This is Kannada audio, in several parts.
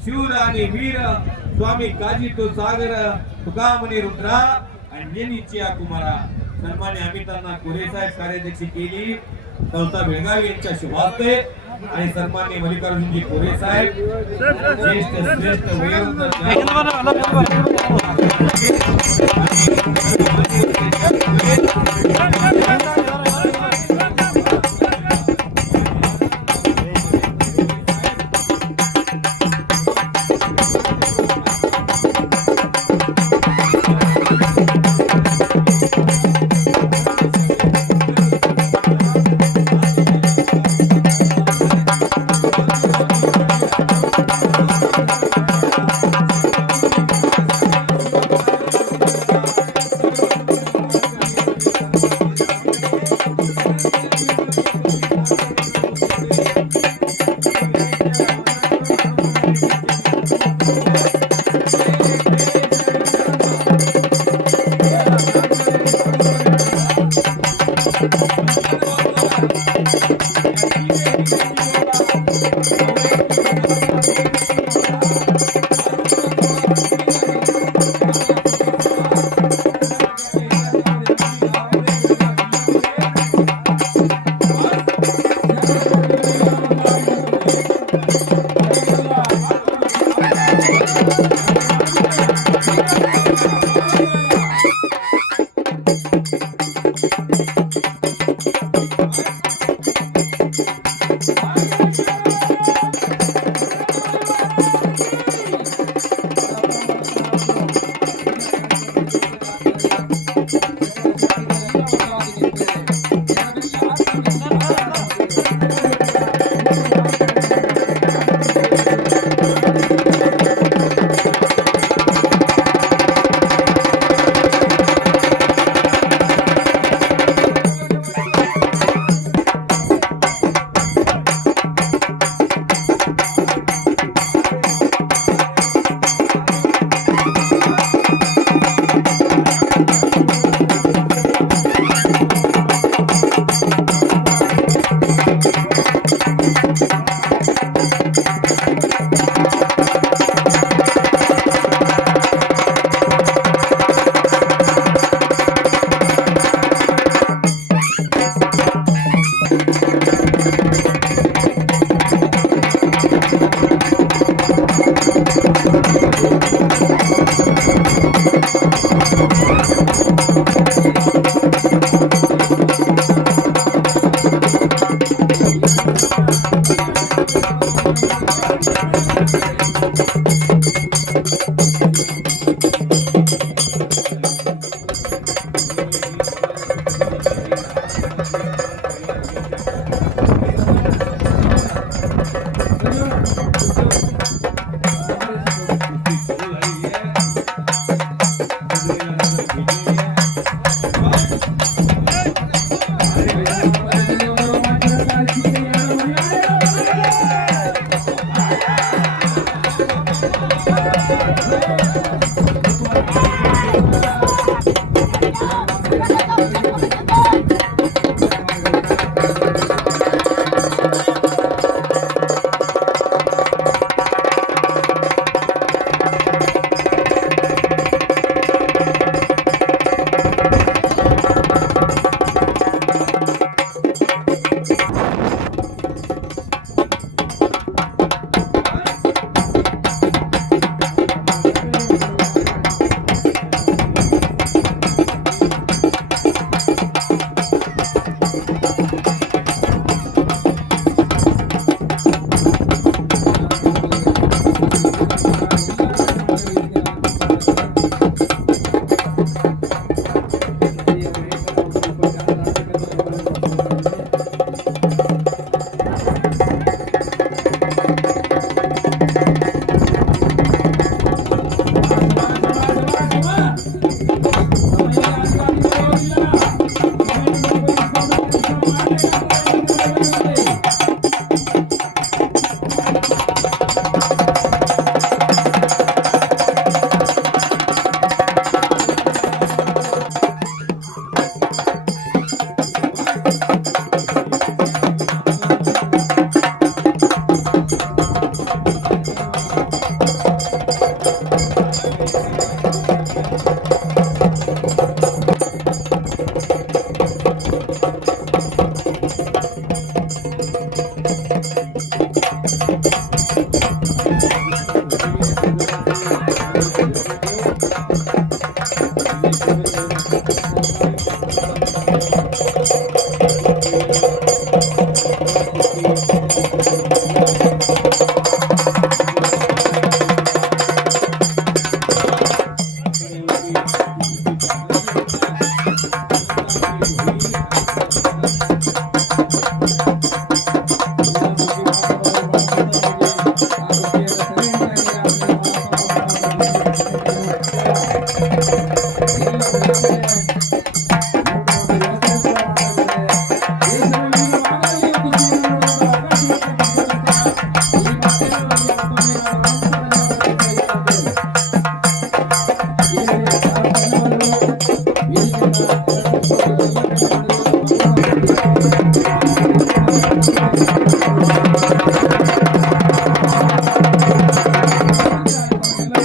शिवराणी वीर स्वामी काजी तो सागर तुकामणी रुद्रा आणि नेनीच्या कुमारा सन्मान्य अमितांना कोरे साहेब कार्याध्यक्ष केली कौता बेळगाव यांच्या शुभास्ते आणि सन्मान्य मल्लिकार्जुनजी कोरे साहेब ज्येष्ठ श्रेष्ठ वयोवृद्ध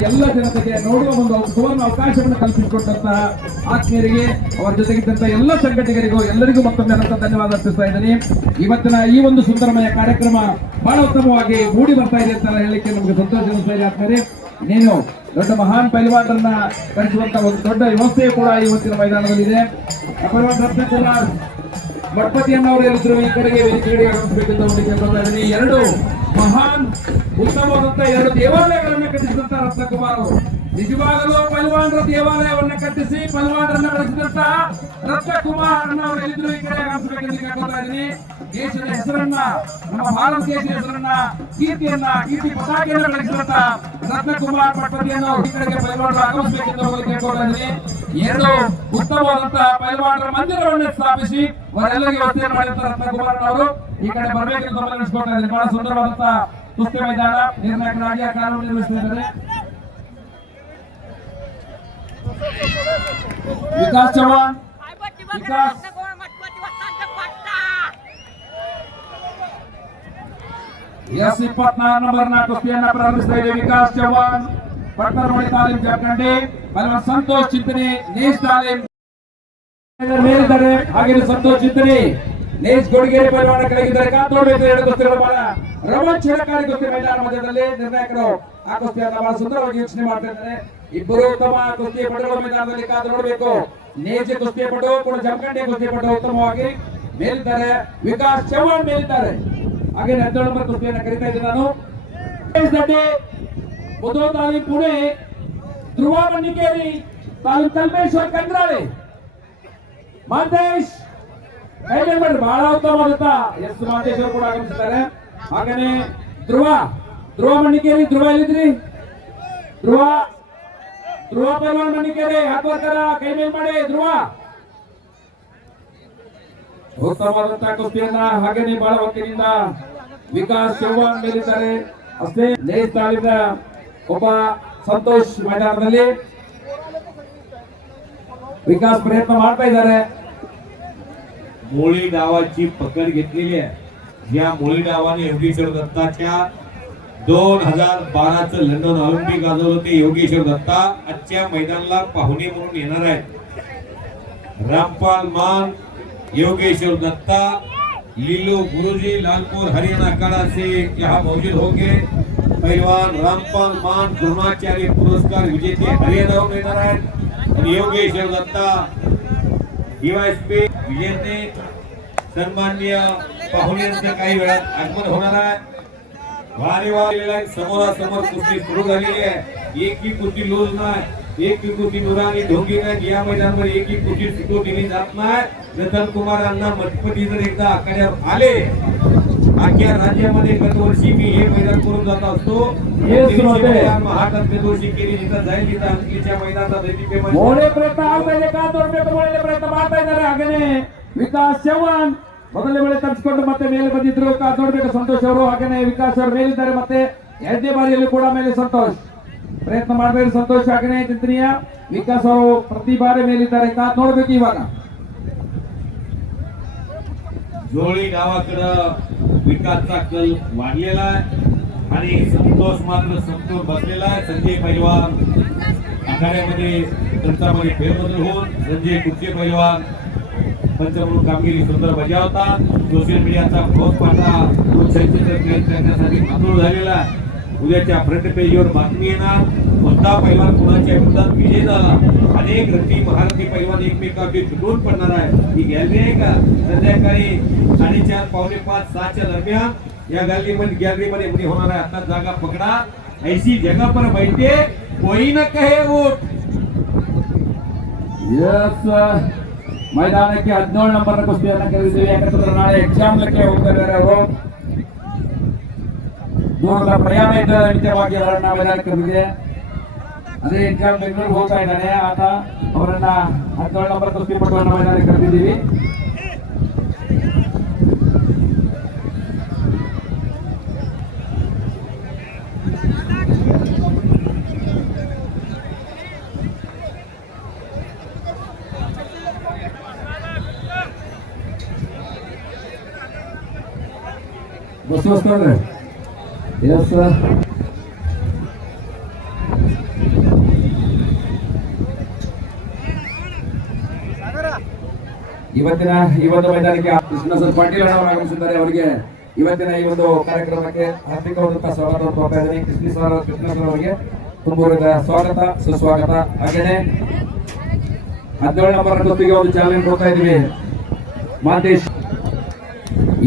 ಎಲ್ಲ ಜನತೆಗೆ ನೋಡುವ ಒಂದು ಸುವರ್ಣ ಅವಕಾಶವನ್ನು ಕಲ್ಪಿಸಿಕೊಟ್ಟಂತಹ ಆತ್ಮೀಯರಿಗೆ, ಅವರ ಜೊತೆಗಿದ್ದಂತಹ ಎಲ್ಲ ಸಂಘಟಕರಿಗೂ ಎಲ್ಲರಿಗೂ ಮತ್ತೊಮ್ಮೆ ನನ್ನ ಧನ್ಯವಾದ ಅರ್ಪಿಸ್ತಾ ಇದ್ದೀನಿ. ಇವತ್ತಿನ ಈ ಒಂದು ಸುಂದರಮಯ ಕಾರ್ಯಕ್ರಮ ಬಹಳ ಉತ್ತಮವಾಗಿ ಮೂಡಿ ಬರ್ತಾ ಇದೆ ಅಂತ ಹೇಳಲಿಕ್ಕೆ ನಮಗೆ ಸಂತೋಷ ಅನಿಸ್ತಾ ಇದೆ. ಆದ್ಮೇಲೆ ನೀನು ದೊಡ್ಡ ಮಹಾನ್ ಪೈಲ್ವಾನರನ್ನ ಕರೆಸುವಂತ ಒಂದು ದೊಡ್ಡ ವ್ಯವಸ್ಥೆ ಕೂಡ ಇವತ್ತಿನ ಮೈದಾನದಲ್ಲಿದೆ. ರತ್ನಕುಮಾರ್ ಮಠಪತಿಯನ್ನವರು ಹೇಳಿದ್ರು ಈ ಕಡೆಗೆ ವೇದಿಕೆಗೆ ಆಗಮಿಸಬೇಕೆಂದು ಅವರಿಗೆ ಕೇಳ್ತಾ ಇದ್ದೀನಿ. ಎರಡು ಮಹಾನ್ ಉತ್ತಮವಾದಂತಹ ಎರಡು ದೇವಾಲಯಗಳನ್ನು ಕಟ್ಟಿಸಿದಂತ ರತ್ನಕುಮಾರ್ ಅವರು ನಿಜವಾಗಲೂ ಪೈಲ್ವಾನರ ದೇವಾಲಯವನ್ನ ಕಟ್ಟಿಸಿ ಪೈಲ್ವಾನರನ್ನ ಬೆಳೆಸಿದಂತ ರತ್ನಕುಮಾರ್ ಅವರು ಹೇಳಿದ್ರು ಈ ಕಡೆ ಆಗಮಿಸಬೇಕೆಂದು ಕೇಳ್ತಾ ಇದ್ದೀನಿ. ದೇಶದ ಹೆಸರನ್ನ, ನಮ್ಮ ಭಾರತ ದೇಶದ ಹೆಸರನ್ನ, ಕೀರ್ತಿ ಪತಾಕೆಯನ್ನು ಬೆಳೆಸಿದಂತ ರತ್ನಕುಮಾರ್ ಮಠಪತಿಯನ್ನು ಈ ಕಡೆಗೆ ಪೈಲ್ವಾನರು ಆಗಮಿಸಬೇಕೆಂದು ಅವರಿಗೆ ಕೇಳ್ತಾ ಇದ್ದೀನಿ. ಎರಡು ಉತ್ತಮವಾದಂತಹ ಪೈಲ್ವಾನರ ಮಂದಿರವನ್ನು ಸ್ಥಾಪಿಸಿ ಅವರೆಲ್ಲರಿಗೆ ವ್ಯವಸ್ಥೆಯನ್ನು ಮಾಡಿದಂತ ರತ್ನಕುಮಾರ್ ಅವರು ಈ ಕಡೆ ಬರಬೇಕೆಂದು ಗಮನಿಸಿಕೊಳ್ತಾ ಇದ್ದಾರೆ. ಬಹಳ ಸುಂದರವಾದಂತಹ ಕುಸ್ತಿ ಮೈದಾನ ನಿರ್ಣಾಯಕರಾಗಿ ಆ ಕಾರ್ಯ ನಿರ್ವಹಿಸುತ್ತಿದ್ದಾರೆ. ವಿಕಾಸ್ ಚವ್ಹಾಣ್, ವಿಕಾಸ್ S24 ನಂಬರ್ನ ಕುಸ್ತಿಯನ್ನ ಪ್ರಾರಂಭಿಸ್ತಾ ಇದೆ. ವಿಕಾಸ್ ಚವ್ಹಾಣ್, ಪಟ್ಟಣಮಡಿ ತಾಲೀಮ್ ಜಾರ್ಖಂಡಿ, ಪೈಲ್ವಾನ್ ಸಂತೋಷ್ ಚಿಂತನೆ, ನೇಸ್ ತಾಲೀಮ್ ಮೇಲಿದ್ದಾರೆ. ಹಾಗೆ ಸಂತೋಷ್ ಚಿಂತನೆ, ನೇಸ್ ಗೊಡಿಗೇರಿ ಪೈಲ್ವಾನ ಕೆಳಗಿದ್ದಾರೆ. ಕಾತೋಡಬೇಕು ಎರಡು ಕುಸ್ತಿಗಳು ಬಹಳ ರೋಮಾಂಚನಕಾರಿ ಕುಸ್ತಿ ಮೈದಾನ ಮಧ್ಯದಲ್ಲಿ ನಿರ್ಣಾಯಕರು ಆ ಕುಸ್ತಿಯನ್ನ ಬಹಳ ಸುಂದರವಾಗಿ ಯೋಚನೆ ಮಾಡ್ತಾ ಇದ್ದಾರೆ. ಇಬ್ಬರು ಉತ್ತಮ ಕುಸ್ತಿ ಪಟುಗಳ ಮೈದಾನದಲ್ಲಿ ಕಾದು ನೋಡಬೇಕು. ನೇಜ ಕುಸ್ತಿ ಪಟು ಕೂಡ ಜಮಖಂಡಿ ಕುಸ್ತಿ ಪಟು ಉತ್ತಮವಾಗಿ ಮೇಲಿದ್ದಾರೆ. ವಿಕಾಸ್ ಚವ್ಹಾಣ್ ಮೇಲಿದ್ದಾರೆ. ಹಾಗೆ 17 ನಂಬರ್ ಕುಸ್ತಿಯನ್ನ ಕರೀತಾ ಇದ್ದೀನಿ ನಾನು. ಮುಧೋ ತಾಲೀಮ್ ಪುಣೆ, ಧ್ರುವ ಮಣ್ಣಿಕೇರಿ ತಾಲೀಮ್ ಕಲ್ಮೇಶ್ವರ್ ಕಂಗ್ರಾಳಿ, ಮಾಂತೇಶ್ ಕೈಗೆ ಮಾಡಿ ಬಹಳ ಉತ್ತಮವಾದಂತ ಎಸ್ ಮಾಂತೇಶ್ವರ್ ಕೂಡ ಆಗಮಿಸಿದ್ದಾರೆ. ಹಾಗೇನೆ ಧ್ರುವ ಮಣ್ಣಿಕೇರಿ, ಧ್ರುವ ಎಲ್ಲಿದ್ರಿ? ಧ್ರುವ ಪೈಲ್ವಾನ್ ಮಣ್ಣಿಕೇರಿ ಹಾಕುವರ್ಕರ ಕೈ ಮೇಲ್ ಮಾಡಿ. ಧ್ರುವ ಉತ್ತಮವಾದಂತಹ ಕುಸ್ತಿಯನ್ನ ಹಾಗೇನೆ ಬಹಳ ಹೊತ್ತಿನಿಂದ ವಿಕಾಸ್ ಚವ್ಹಾಣ್ ಮೇಲಿದ್ದಾರೆ. ಅಷ್ಟೇ ನೇಸ್ ತಾಲೀಮ್ನ ಒಬ್ಬ ಸಂತೋಷ್ ಮೈದಾನದಲ್ಲಿ विकास प्रयत्न ಮಾಡ್ತಾ ಇದ್ದಾರೆ. मोळी डावाची पकड घेतलेली आहे. ज्या मोळी डावाने योगेश्वर दत्ताच्या 2012 चं लंडन ऑलिम्पिक गाजवलं ते योगेश्वर दत्ता आजच्या मैदानाला पाहुणे म्हणून येणार आहेत. रामपाल मान, योगेश्वर दत्ता, लीलो गुरुजी लालपुर हरियाणा अखाड़ा से यहाँ मौजूद होंगे. पहलवान रामपाल मान द्रोणाचार्य पुरस्कार विजेते हरियाणाहून येणार आहेत. आणि योगेश्वर दत्ता डीवायएसपी विजेते सन्माननीय पाहुण्यांचं काही वेळात आगमन होणार आहे. वारेवारीला समोरासमोर कुस्ती सुरू झालेली आहे. एक ही कुस्ती लूज नाही, एक ही कुस्ती नुरानी ढोंगी नाही. या मैदानावर एक ही कुस्ती सुटू दिली जात नाही. रतन कुमारांना मतपती जर एकदा आखाड्यावर आले, अख्ख्या राज्यामध्ये गतवर्षी मी हे मैदान करून जात असतो. महाराष्ट्रात केली जिथं जाईल तिथं अंकलीच्या मैदानाचा दैनिक मोठे प्रयत्न ಆಗ್ತಾಯಿದೆ. ಕಾತೋರ್ಬೇಕು ಪ್ರಯತ್ನ ಮಾಡ್ತಾ ಇದ್ದಾರೆ. ಹಾಗೇನೆ ವಿಕಾಸ್ ಚವ್ಹಾಣ್ ಮೊದಲನೇ ವೇಳೆ ತಪ್ಪಿಸಿಕೊಂಡು ಮತ್ತೆ ಮೇಲೆ ಬಂದಿದ್ರು. ಕಾದ್ ನೋಡ್ಬೇಕು ಸಂತೋಷ್ ಅವರು. ಹಾಗೇನೆ ವಿಕಾಸ್ ಅವರು ಮೇಲಿದ್ದಾರೆ. ಮತ್ತೆ ಎರಡನೇ ಬಾರಿಯಲ್ಲೂ ಕೂಡ ಮೇಲೆ ಸಂತೋಷ್ ಪ್ರಯತ್ನ ಮಾಡಬೇಕು. ಸಂತೋಷ್ ಹಾಗೇನೆ ಚಿಂತನೀಯ. ವಿಕಾಸ್ ಅವರು ಪ್ರತಿ ಬಾರಿ ಮೇಲಿದ್ದಾರೆ. ಕಾದ್ ನೋಡ್ಬೇಕು ಇವಾಗ. जोळी गावाकडं विकासचा कल वाढलेला आहे आणि संतोष मात्र समतोल बसलेला आहे. संजय पैलवान आखाड्यामध्ये तंत्रामध्ये फेरबदल होऊन संजय कुर्चे पैलवान पंच म्हणून कामगिरी सुंदर बजावतात. सोशल मीडियाचा बहुत मोठा प्रोत्साहित करण्यासाठी आतुर झालेला आहे. उद्याच्या फ्रंट पेजवर बातमी येणार. कोणता पैलवान कोणाच्या विरोधात विजय झाला. अनेक रथी महारथी पैलवान एकमेकांशी तुटून पडणार आहे. ही गॅलरी आहे का संध्याकाळी 4:30 पावणे 5 6च्या दरम्यान या गॅलरीमध्ये एवढी होणार आहे. आता जागा पकडा. ऐसी जगह पर बैठे कोई न कहे उठ. ಎಸ್ ಮೈದಾನಕ್ಕೆ 17 ನಂಬರ್ ಕುಸ್ತಿಯನ್ನ ಕರೆದಿದ್ದೇವೆ. ಯಾಕಂತಂದ್ರೆ ನಾಳೆ ಎಕ್ಸಾಮ್ಲಕ್ಕೆ ಹೋಗ್ತಾರೆ ಅವರು. ದೂರದ ಪ್ರಯಾಣ ಇದ್ದ ನಿತ್ಯವಾಗಿ ಅವರನ್ನ ಮೈದಾನಕ್ಕೆ ಕರೆದಿದೆ. ಅದೇ ಎಕ್ಸಾಮ್ ಬೆಂಗಳೂರಿಗೆ ಹೋಗ್ತಾ ಇದ್ದಾನೆ ಆತ. ಅವರನ್ನ 17 ನಂಬರ್ ಕುಸ್ತಿ ಪಟುವನ್ನ ಮೈದಾನಕ್ಕೆ ಕರೆದಿದ್ದೀವಿ. ಬಸವಸ್ತಾವ್ರೆ ಎಸ್ ಇವತ್ತಿನ ಈ ಒಂದು ಮೈದಾನಕ್ಕೆ ಕೃಷ್ಣಸರ್ ಪಾಟೀಲ್ ಅವರು ಆಗಮಿಸಿದ್ದಾರೆ. ಅವರಿಗೆ ಇವತ್ತಿನ ಈ ಒಂದು ಕಾರ್ಯಕ್ರಮಕ್ಕೆ ಹಾರ್ದಿಕವಾದಂತಹ ಸ್ವಾಗತ ಕೋರ್ತಾ ಇದ್ದೀನಿ. ಕೃಷ್ಣಸರ್ ಅವರಿಗೆ ತುಂಬುವುದ ಸ್ವಾಗತ ಸುಸ್ವಾಗತ. ಹಾಗೇನೆ 17 ನಂಬರ್ ಕುಸ್ತಿಗೆ ಒಂದು ಚಾಲೆಂಜ್ ಕೊಡ್ತಾ ಇದ್ದೀವಿ. ಮಾತೇಶ್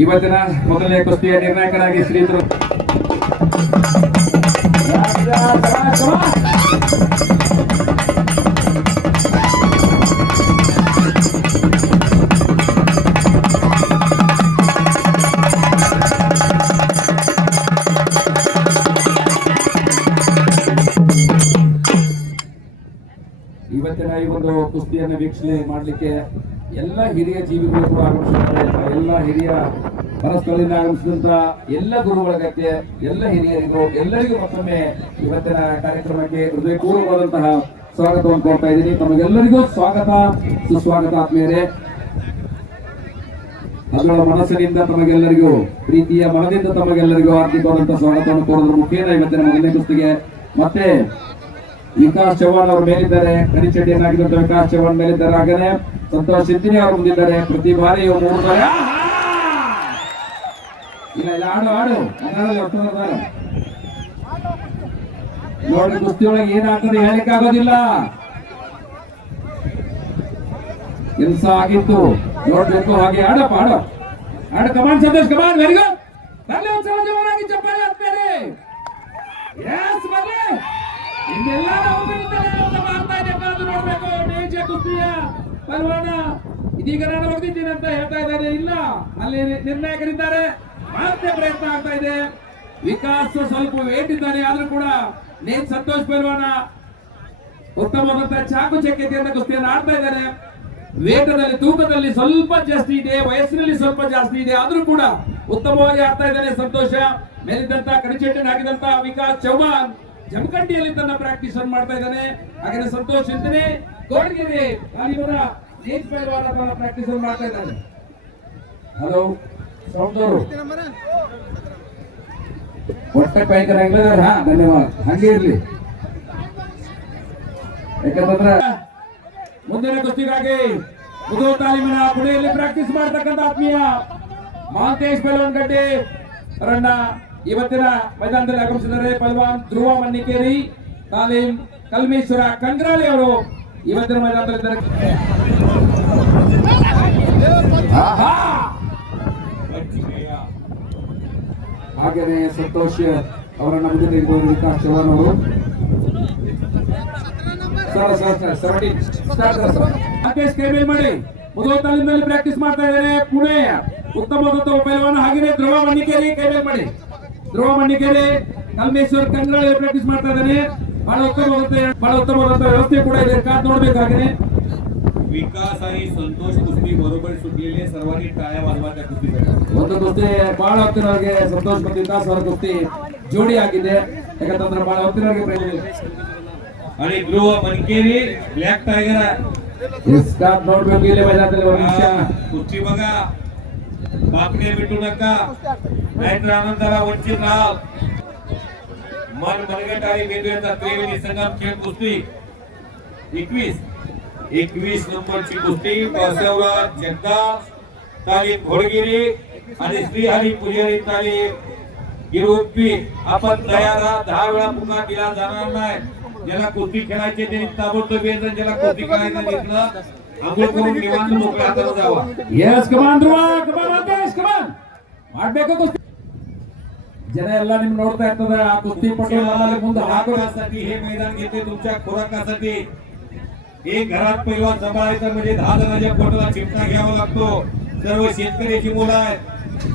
ಇವತ್ತಿನ ಮೊದಲನೇ ಕುಸ್ತಿಯ ನಿರ್ಣಾಯಕರಾಗಿ ಶ್ರೀಧರ್ ಇವತ್ತಿನ ಈ ಒಂದು ಕುಸ್ತಿಯನ್ನು ವೀಕ್ಷಣೆ ಮಾಡಲಿಕ್ಕೆ ಎಲ್ಲ ಹಿರಿಯ ಜೀವಿಗಳು ಕೂಡ ಆಗಮಿಸಿದ್ದಾರೆ. ಎಲ್ಲ ಹಿರಿಯ ಪರಸ್ಥಳದಿಂದ ಆಗಮಿಸಿದಂತ ಎಲ್ಲ ಗುರುಗಳಿಗಕ್ಕೆ ಎಲ್ಲ ಹಿರಿಯರಿಗೂ ಎಲ್ಲರಿಗೂ ಮತ್ತೊಮ್ಮೆ ಇವತ್ತಿನ ಕಾರ್ಯಕ್ರಮಕ್ಕೆ ಹೃದಯಪೂರ್ವಕವಾದಂತಹ ಸ್ವಾಗತವನ್ನು ಕೊಡ್ತಾ ಇದ್ದೀನಿ. ತಮಗೆಲ್ಲರಿಗೂ ಸ್ವಾಗತ ಸುಸ್ವಾಗತ ಆತ್ಮೀಯರೇ. ಅದರ ಮನಸ್ಸಿನಿಂದ ತಮಗೆಲ್ಲರಿಗೂ ಪ್ರೀತಿಯ ಮನದಿಂದ ತಮಗೆಲ್ಲರಿಗೂ ಹಾರ್ದಿಕವಾದಂತಹ ಸ್ವಾಗತವನ್ನು ಕೋರೋದ್ರ ಮುಖೇನ ಇವತ್ತಿನ ಮೊದಲನೇ ಕುಸ್ತಿಗೆ ಮತ್ತೆ ವಿಕಾಸ್ ಚವ್ಹಾಣ್ ಅವರು ಮೇಲಿದ್ದಾರೆ. ಕರಿಚಡ್ಡಿಯನ್ನಾಗಿದ್ದಂತ ವಿಕಾಸ್ ಚವ್ಹಾಣ್ ಮೇಲಿದ್ದಾರೆ. ಹಾಗೇನೆ ಸಂತೋಷ್ ಸಿದ್ದಿನಿ ಅವರು ಮುಂದಿದ್ದಾರೆ. ಪ್ರತಿ ಬಾರಿ ಇಲ್ಲ ಆಡು ನೋಡಿ ಕುಸ್ತಿಯೊಳಗೆ ಏನಾಗ್ತದೆ ಹೇಳಲಿಕ್ಕೆ ಆಗೋದಿಲ್ಲ. ಕೆಲಸ ಆಗಿತ್ತು ನೋಡ್ಬೇಕು. ಹಾಗೆ ಆಡಪ್ಪ ಆಡು come on Santosh come on. Very good. ಬರ್ಲಿ ಒಂದ್ಸಲ ಜೋರಾಗಿ ಚಪ್ಪಾಳೆ ಹಾಕ್ತಾರೆ. ಎಸ್ ಬರ್ಲಿ. ಇನ್ನೆಲ್ಲ ಮಾಡ್ತಾ ಇದೆ ಕಾದು ನೋಡ್ಬೇಕು. ಡಿಜೆ ಕುಸ್ತಿಯ ಪಲ್ವಾನ ಇದೀಗ ನಾನು ಹೋಗ್ತಿದ್ದೀನಿ ಅಂತ ಹೇಳ್ತಾ ಇದ್ದಾರೆ. ಇಲ್ಲ ಅಲ್ಲಿ ನಿರ್ಣಾಯಕರಿದ್ದಾರೆ. ಮತ್ತೆ ಪ್ರಯತ್ನ ಆಗ್ತಾ ಇದೆ. ವಿಕಾಸ್ ಸ್ವಲ್ಪ ವೇಟ್ ಇದ್ದಾನೆ. ಆದ್ರೂ ಕೂಡ ನೇನ್ ಸಂತೋಷ್ ಪಲ್ವಾನ ಉತ್ತಮವಾದಂತಹ ಚಾಕು ಚಕ್ಯತೆಯಿಂದ ಕುಸ್ತಿಯನ್ನು ಆಡ್ತಾ ಇದ್ದಾರೆ. ವೇಗದಲ್ಲಿ ತೂಕದಲ್ಲಿ ಸ್ವಲ್ಪ ಜಾಸ್ತಿ ಇದೆ, ವಯಸ್ಸಿನಲ್ಲಿ ಸ್ವಲ್ಪ ಜಾಸ್ತಿ ಇದೆ. ಆದ್ರೂ ಕೂಡ ಉತ್ತಮವಾಗಿ ಆಡ್ತಾ ಇದ್ದಾನೆ ಸಂತೋಷ. ಮೇಲಿದ್ದಂತ ಕಡಿಚೆಟ್ಟನ್ನು ಹಾಕಿದಂತ ವಿಕಾಸ್ ಚವ್ಹಾಣ್ ಜಮಖಂಡಿಯಲ್ಲಿ ತನ್ನ ಪ್ರಾಕ್ಟೀಸ್ ಮಾಡ್ತಾ ಇದ್ದಾನೆ. ಹಾಗೆ ಸಂತೋಷ್ ಚಿಂತನೆ ಕೋಟಗಿರಿ ಕಾಲಿಮರ ಏಜ್ ಪೈಲ್ವಾನ ತನ್ನ ಪ್ರಾಕ್ಟೀಸ್ ಮಾಡ್ತಾ ಇದ್ದಾನೆ. ಹಲೋ ಸೌಂದವರು ಹೊಟ್ಟೆ ಭಯಂಕರ ಹೆಂಗಿದಾರ. ಹಾ ಧನ್ಯವಾದ, ಹಂಗೆ ಇರ್ಲಿ. ಯಾಕಂತಂದ್ರೆ ಮುಂದಿನ ಕುಸ್ತಿಗಾಗಿ ಮುದು ತಾಲೀಮಿನ ಪುಣೆಯಲ್ಲಿ ಪ್ರಾಕ್ಟೀಸ್ ಮಾಡ್ತಕ್ಕಂಥ ಆತ್ಮೀಯ ಮಹಾಂತೇಶ್ ಪೈಲ್ವಾನ್ ಗಡ್ಡೆ ಅವರನ್ನ ಇವತ್ತಿನ ಮೈದಾನದಲ್ಲಿ ಆಗಮಿಸಿದ್ದಾರೆ. ಪೈಲ್ವಾನ್ ಧ್ರುವ ಮನ್ನಿಕೇರಿ, ತಾಲೀಮ್ ಕಲ್ಮೇಶ್ವರ ಕಂಗ್ರಾಳಿ ಅವರು ಇವತ್ತಿನ ಮೈದಾನದಲ್ಲಿದ್ದಾರೆ. ಹಾಗೇನೆ ಸಂತೋಷ್ ಅವರನ್ನ ಮುಂದೆ ವಿಕಾಸ್ ಚೌಹಾಣ್ ಅವರು ಮಾಡಿ ಮೊದಲ ತಾಲೀಮಿನಲ್ಲಿ ಪ್ರಾಕ್ಟೀಸ್ ಮಾಡ್ತಾ ಇದ್ದಾರೆ. ಪುಣೆ ಉತ್ತಮ ಪೈಲ್ವಾನ. ಹಾಗೆಯೇ ಧ್ರುವ ಮನ್ನಿಕೇರಿ ಕೈಮೇಲ್ ಮಾಡಿ. ಧ್ರುವ ಮನ್ನಿಕೇರಿ ಕಲ್ಮೇಶ್ವರ್ ಕಂಗ್ರಾಳಿ ಪ್ರಾಕ್ಟೀಸ್ ಮಾಡ್ತಾ ಇದ್ದಾನೆ. ಬಹಳ ಉತ್ತಮವಾದಂತ ವ್ಯವಸ್ಥೆ ಕೂಡ ಇದೆ, ಕಾದ್ ನೋಡ್ಬೇಕಾಗಿದೆ. विकास आणि संतोष कुस्ती बरोबर सुटलेले सर्वांनी टाळ्या वाजवा त्या कुस्तीसाठी. ಒಂದು ಕುಸ್ತಿ ಬಹಳ ಹೊತ್ತಿನವರೆಗೆ ಸಂತೋಷ್ ಮತ್ತು ವಿಕಾಸ್ ಅವರ ಕುಸ್ತಿ ಜೋಡಿ ಆಗಿದೆ. ಯಾಕಂತಂದ್ರೆ ಬಹಳ ಹೊತ್ತಿನವರೆಗೆ आणि ध्रुव मनकेरी ब्लॅक टायगर ನೋಡ್ಬೇಕು ಇಲ್ಲಿ ಮೈದಾನದಲ್ಲಿ ಒಂದು ನಿಮಿಷ कुस्ती बघा. बापणे भेटू नका, नाहीतर आनंदाला वंचित राहा. मन मनगट आणि मेंदूचा त्रिवेणी संगम खेळ कुस्ती 21 नंबरची कुस्ती बसवराज जगदाप तालीम घोडगिरी आणि श्रीहरी पुजारी तालीम गिरुप्पी. आपण तयार आहात. 10 वेळा पुकार दिला जाणार नाही. ज्याला कुस्ती खेळायचे त्यांनी ताबडतोब यायचं. ज्याला कुस्ती खेळायचं घेतलं आंघोळ करून निवांत मोकळ्या हाताने जावा. ಯಸ್ ಕಮಾನ್ ಧ್ರುವ, ಕಮಾನ್ ಆದೇಶ್, ಕಮಾನ್ ಮಾಡ್ಬೇಕು ಕುಸ್ತಿ. ಜನ ಎಲ್ಲ ನಿಮ್ ನೋಡ್ತಾ ಇರ್ತದೆ. ಆ ಕುಸ್ತಿ ಪಟು ನಮ್ಮಲ್ಲಿ ಮುಂದೆ हाकण्यासाठी हे मैदान घेते, तुमच्या खोराकासाठी. एक घरात पैलवान सांभाळायचा म्हणजे 10 जणांच्या पोटाला चिमटा घ्यावा लागतो. सर्व शेतकऱ्याची मुलं आहेत.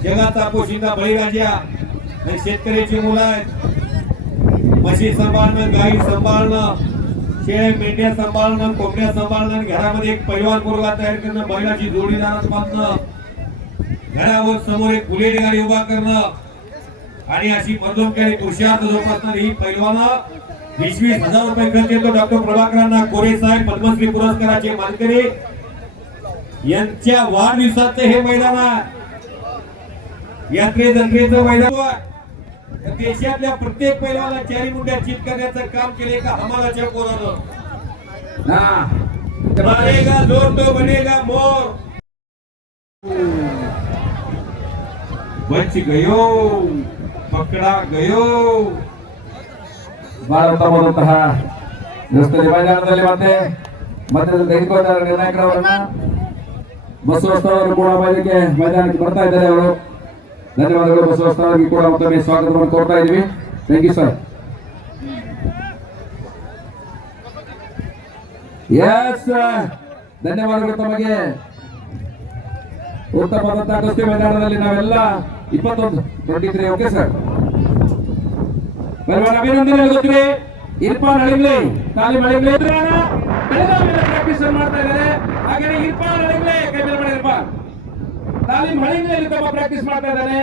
जगाचा पोशिंदा बळीराजा आणि शेतकऱ्याची मुलं आहेत. म्हशी सांभाळणं, गाई सांभाळणं, शेळ्या मेंढ्या सांभाळणं, कोंबड्या सांभाळणं, घरामध्ये एक पैलवान पोरगा तयार करणं, बैलाची जोडीदार बांधणं, घरावर समोर एक बुलेट गाडी उभा करणं आणि अशी मधोमध्याने पुरुषार्थ जोपासणारी ही पैलवानं 20,000 रुपये खर्च येतो. डॉक्टर प्रभाकरांना कोरे साहेब पद्मश्री पुरस्काराचे मानकरी यांच्या वाढदिवसाचे हे मैदान आहे. यात्रेचं मैदान. देशातल्या प्रत्येक पैलवानाला चारी मुंड्या चित करण्याचं काम केले का हमालाच्या पोरानं. मारेगा जोर तो बनेगा मोर. बच गयो, पकडा गयो. ಬಹಳ ಉತ್ತಮವಾದಂತಹ ರಸ್ತೆ ಮೈದಾನದಲ್ಲಿ ಮತ್ತೆ ತೆಗೆದುಕೊಂಡ ನಿರ್ಣಾಯಕರವರನ್ನ ಬಸವಸ್ಥಳವರು ಕೂಡ ಮೈದಾನಕ್ಕೆ ಬರ್ತಾ ಇದ್ದಾರೆ. ಅವರು ಧನ್ಯವಾದಗಳು. ಬಸವಸ್ಥಳರಿಗೆ ಕೂಡ ಮತ್ತೊಮ್ಮೆ ಸ್ವಾಗತವನ್ನು ಕೋರ್ತಾ ಇದೀವಿ. Thank you sir. ಎಸ್ ಧನ್ಯವಾದಗಳು ತಮಗೆ. ಉತ್ತಮವಾದಂತಹ ಕುಸ್ತಿ ಮೈದಾನದಲ್ಲಿ ನಾವೆಲ್ಲ 23 ಓಕೆ ಸರ್. ಅಭಿನಂದನೆ ಗೊತ್ತಿದೆ. ಇರ್ಫಾನ್ ಅಳಿಗ್ಲೆ ತಾಲೀಮ್ ಅಳಿಗ್ಲೆ ಪ್ರಾಕ್ಟೀಸ್ ಮಾಡ್ತಾ ಇದ್ದಾರೆ. ಹಾಗೆ ಇರ್ಫಾನ್ ಅಳಿಗ್ಲೆ ಕೈ ಮೇಲೆ ಮಾಡಿ. ಇರ್ಫಾನ್ ತಾಲೀಮ್ ಅಳಿಗ್ಲೆ ತಮ್ಮ ಪ್ರಾಕ್ಟೀಸ್ ಮಾಡ್ತಾ ಇದ್ದಾನೆ.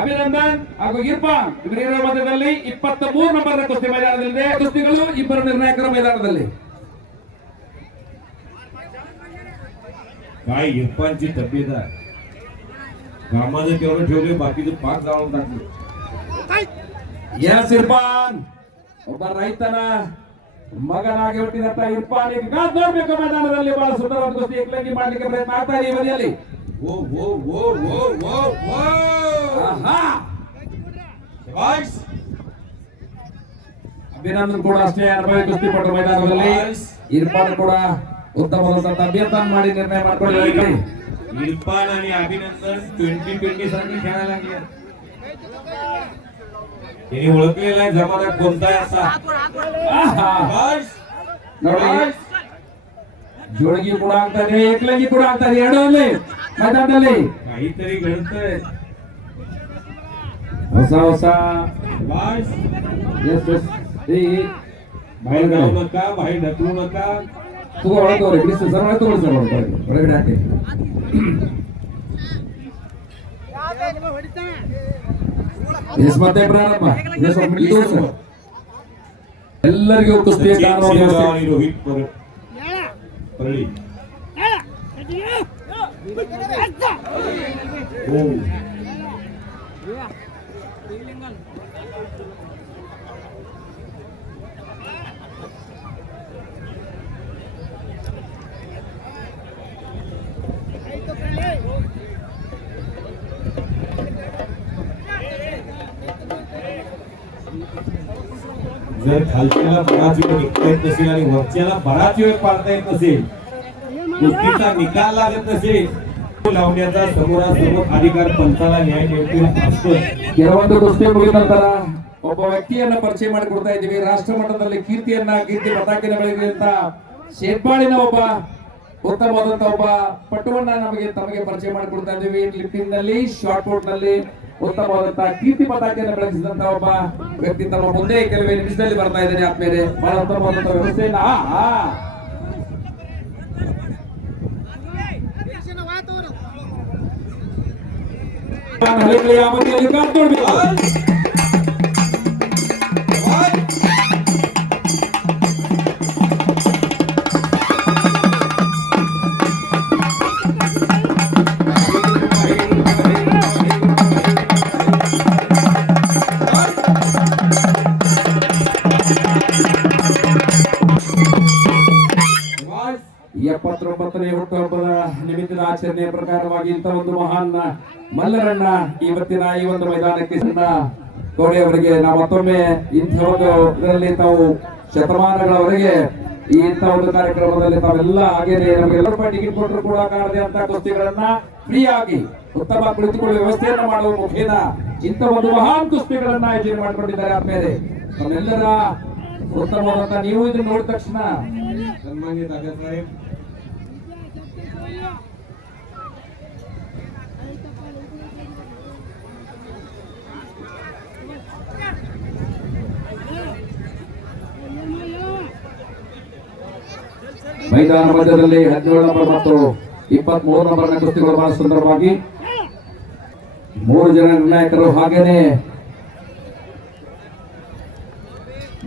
ಅಭಿನಂದನ್ ಹಾಗೂ ಇರ್ಫಾನ್ ಇವರಿರುವ ಮಧ್ಯದಲ್ಲಿ 23 ನಂಬರ್ ಕುಸ್ತಿ ಮೈದಾನದಲ್ಲಿದೆ. ಕುಸ್ತಿಗಳು ಇಬ್ಬರು ನಿರ್ಣಾಯಕರ ಮೈದಾನದಲ್ಲಿ. काय इरफानची तब्येत आहे. कामाचं तेवढं ठेवले, बाकीचं पाक जाळून टाकले. ಎಸ್ ಇರ್ಫಾನ್ ಒಬ್ಬ ರೈತನ ಮಗನಾಗಿ ಹುಟ್ಟಿದಂತ ಇರ್ಫಾನ್ ಈಗ ಕಾದ್ ನೋಡ್ಬೇಕು ಮೈದಾನದಲ್ಲಿ. ಬಹಳ ಸುಂದರವಾದ ಕುಸ್ತಿ ಏಕಲಂಗಿ ಮಾಡ್ಲಿಕ್ಕೆ ಪ್ರಯತ್ನ ಆಗ್ತಾ ಇದೆ ಈ ಬದಿಯಲ್ಲಿ. ಓ ಓ ಓ ಓ ಓ ಓ ಶಬಾಷ್. ಅಭಿನಂದನ್ ಕೂಡ ಅಷ್ಟೇ ಅನುಭವಿ ಕುಸ್ತಿ ಪಟು ಮೈದಾನದಲ್ಲಿ. ಇರ್ಫಾನ್ ಕೂಡ ಉತ್ತಮವಾದಂತ ಅಭ್ಯರ್ಥನ ಮಾಡಿ ನಿರ್ಣಯ ಮಾಡ್ಕೊಳ್ಳಿ. इरफान आणि अभिनंदन 2020 साठी खेळायला लागले. त्यांनी ओळखलेला आहे जमाना कोणता आहे असा. ನೋಡಿ ಜೋಳಿಗೆ ಕೂಡ ಆಗ್ತಾರೆ, ಏಕಲಂಗಿ ಕೂಡ ಆಗ್ತಾರೆ. ಎರಡರಲ್ಲಿ ಮೈದಾನದಲ್ಲಿ काहीतरी घडतंय. ಹೊಸ शबाष. ಎಸ್ ಎಸ್ बाहेर जाऊ नका, बाहेर ढकलू नका. ಒಳಗೆ ಬಿಡಿಸಿ ಸರ್, ಒಳಗೆ ತಗೊಳ್ಳಿ ಸರ್, ಒಳಗಡೆ ಹಾಕಿ. ಎಸ್ ಮತ್ತೆ ಪ್ರಾರಂಭ. ಎಸ್ ಇದು ಸರ್ ಎಲ್ಲರಿಗೂ ಕುಸ್ತಿಯ सचिन ಕಾನೂನು शेरगाव आणि रोहित परळी हो. जर खालच्याला बराच वेळ निघता येत नसेल आणि वरच्याला बराच वेळ पाळता येत नसेल, कुस्तीचा निकाल लागत नसेल, लावण्याचा समोरासमोर अधिकार पंचाला न्याय मिळतो असतो. ಕೆಲವೊಂದು ಕುಸ್ತಿ ಮುಗಿದ ನಂತರ ಒಬ್ಬ ವ್ಯಕ್ತಿಯನ್ನ ಪರಿಚಯ ಮಾಡಿಕೊಡ್ತಾ ಇದ್ದೀವಿ. ರಾಷ್ಟ್ರ ಮಟ್ಟದಲ್ಲಿ ಕೀರ್ತಿ ಪತಾಕಿನ ಬೆಳಗಿದಂತ ಶೇರ್ಪಾಳಿನ ಒಬ್ಬ ಉತ್ತಮವಾದಂತ ಒಬ್ಬ ಪಟುವನ್ನ ತಮಗೆ ಪರಿಚಯ ಮಾಡಿಕೊಡ್ತಾ ಇದ್ದೀವಿ. ಲಿಫ್ಟಿಂಗ್ ನಲ್ಲಿ, ಶಾರ್ಟ್ ಪುಟ್ ನಲ್ಲಿ ಉತ್ತಮವಾದಂತಹ ಕೀರ್ತಿ ಪತಾಕಿಯನ್ನು ಬೆಳೆಸಿದಂತ ಒಬ್ಬ ವ್ಯಕ್ತಿ ತಮ್ಮ ಮುಂದೆ ಕೆಲವೇ ನಿಮಿಷದಲ್ಲಿ ಬರ್ತಾ ಇದ್ದಾರೆ. ಆದ್ಮೇಲೆ ಬಹಳ ಉತ್ತಮವಾದಂತಹ ವ್ಯವಸ್ಥೆಯನ್ನ ಎಪ್ಪತ್ತೊಂಬತ್ತನೇ ಹುಟ್ಟುಹಬ್ಬದ ನಿಮಿತ್ತದ ಆಚರಣೆಯ ಪ್ರಕಾರವಾಗಿ ಇಂಥ ಒಂದು ಮಹಾನ್ ಮಲ್ಲರನ್ನ ಇವತ್ತಿನ ಈ ಒಂದು ಮೈದಾನಕ್ಕೆ ಕೋಡೆ ಅವರಿಗೆ ನಾವು ಮತ್ತೊಮ್ಮೆ ಇಂಥ ಒಂದು ಇದರಲ್ಲಿ ತಾವು ಶತಮಾನಗಳವರೆಗೆ ಈ ಇಂಥ ಒಂದು ಕಾರ್ಯಕ್ರಮದಲ್ಲಿ ತಾವೆಲ್ಲ ಹಾಗೇನೆ ನಮಗೆಲ್ಲರ ರೂಪಾಯಿ ಟಿಕೆಟ್ ಕೊಟ್ಟರು ಕೂಡ ಕಾಣದೆ ಅಂತ ಕುಸ್ತಿಗಳನ್ನ ಫ್ರೀ ಆಗಿ ಉತ್ತಮ ಕುಳಿತುಕೊಳ್ಳುವ ವ್ಯವಸ್ಥೆಯನ್ನ ಮಾಡುವ ಮುಖೇನ ಇಂಥ ಒಂದು ಮಹಾನ್ ಕುಸ್ತಿಗಳನ್ನ ಆಯೋಜನೆ ಮಾಡಿಕೊಂಡಿದ್ದಾರೆ. ಆದ್ಮೇಲೆ ತಮ್ಮೆಲ್ಲರ ಉತ್ತಮವಾದಂತ ನೀವು ಇದನ್ನ ನೋಡಿದ ತಕ್ಷಣ सन्माननीय दादासाहेब ಮೈದಾನ ಮಧ್ಯದಲ್ಲಿ 17 ನಂಬರ್ ಮತ್ತು 23 ನಂಬರ್ನ ಕುಸ್ತಿಗಳು ಬಹಳ ಸುಂದರವಾಗಿ 3 ಜನ ನಿರ್ಣಾಯಕರು ಹಾಗೇನೆ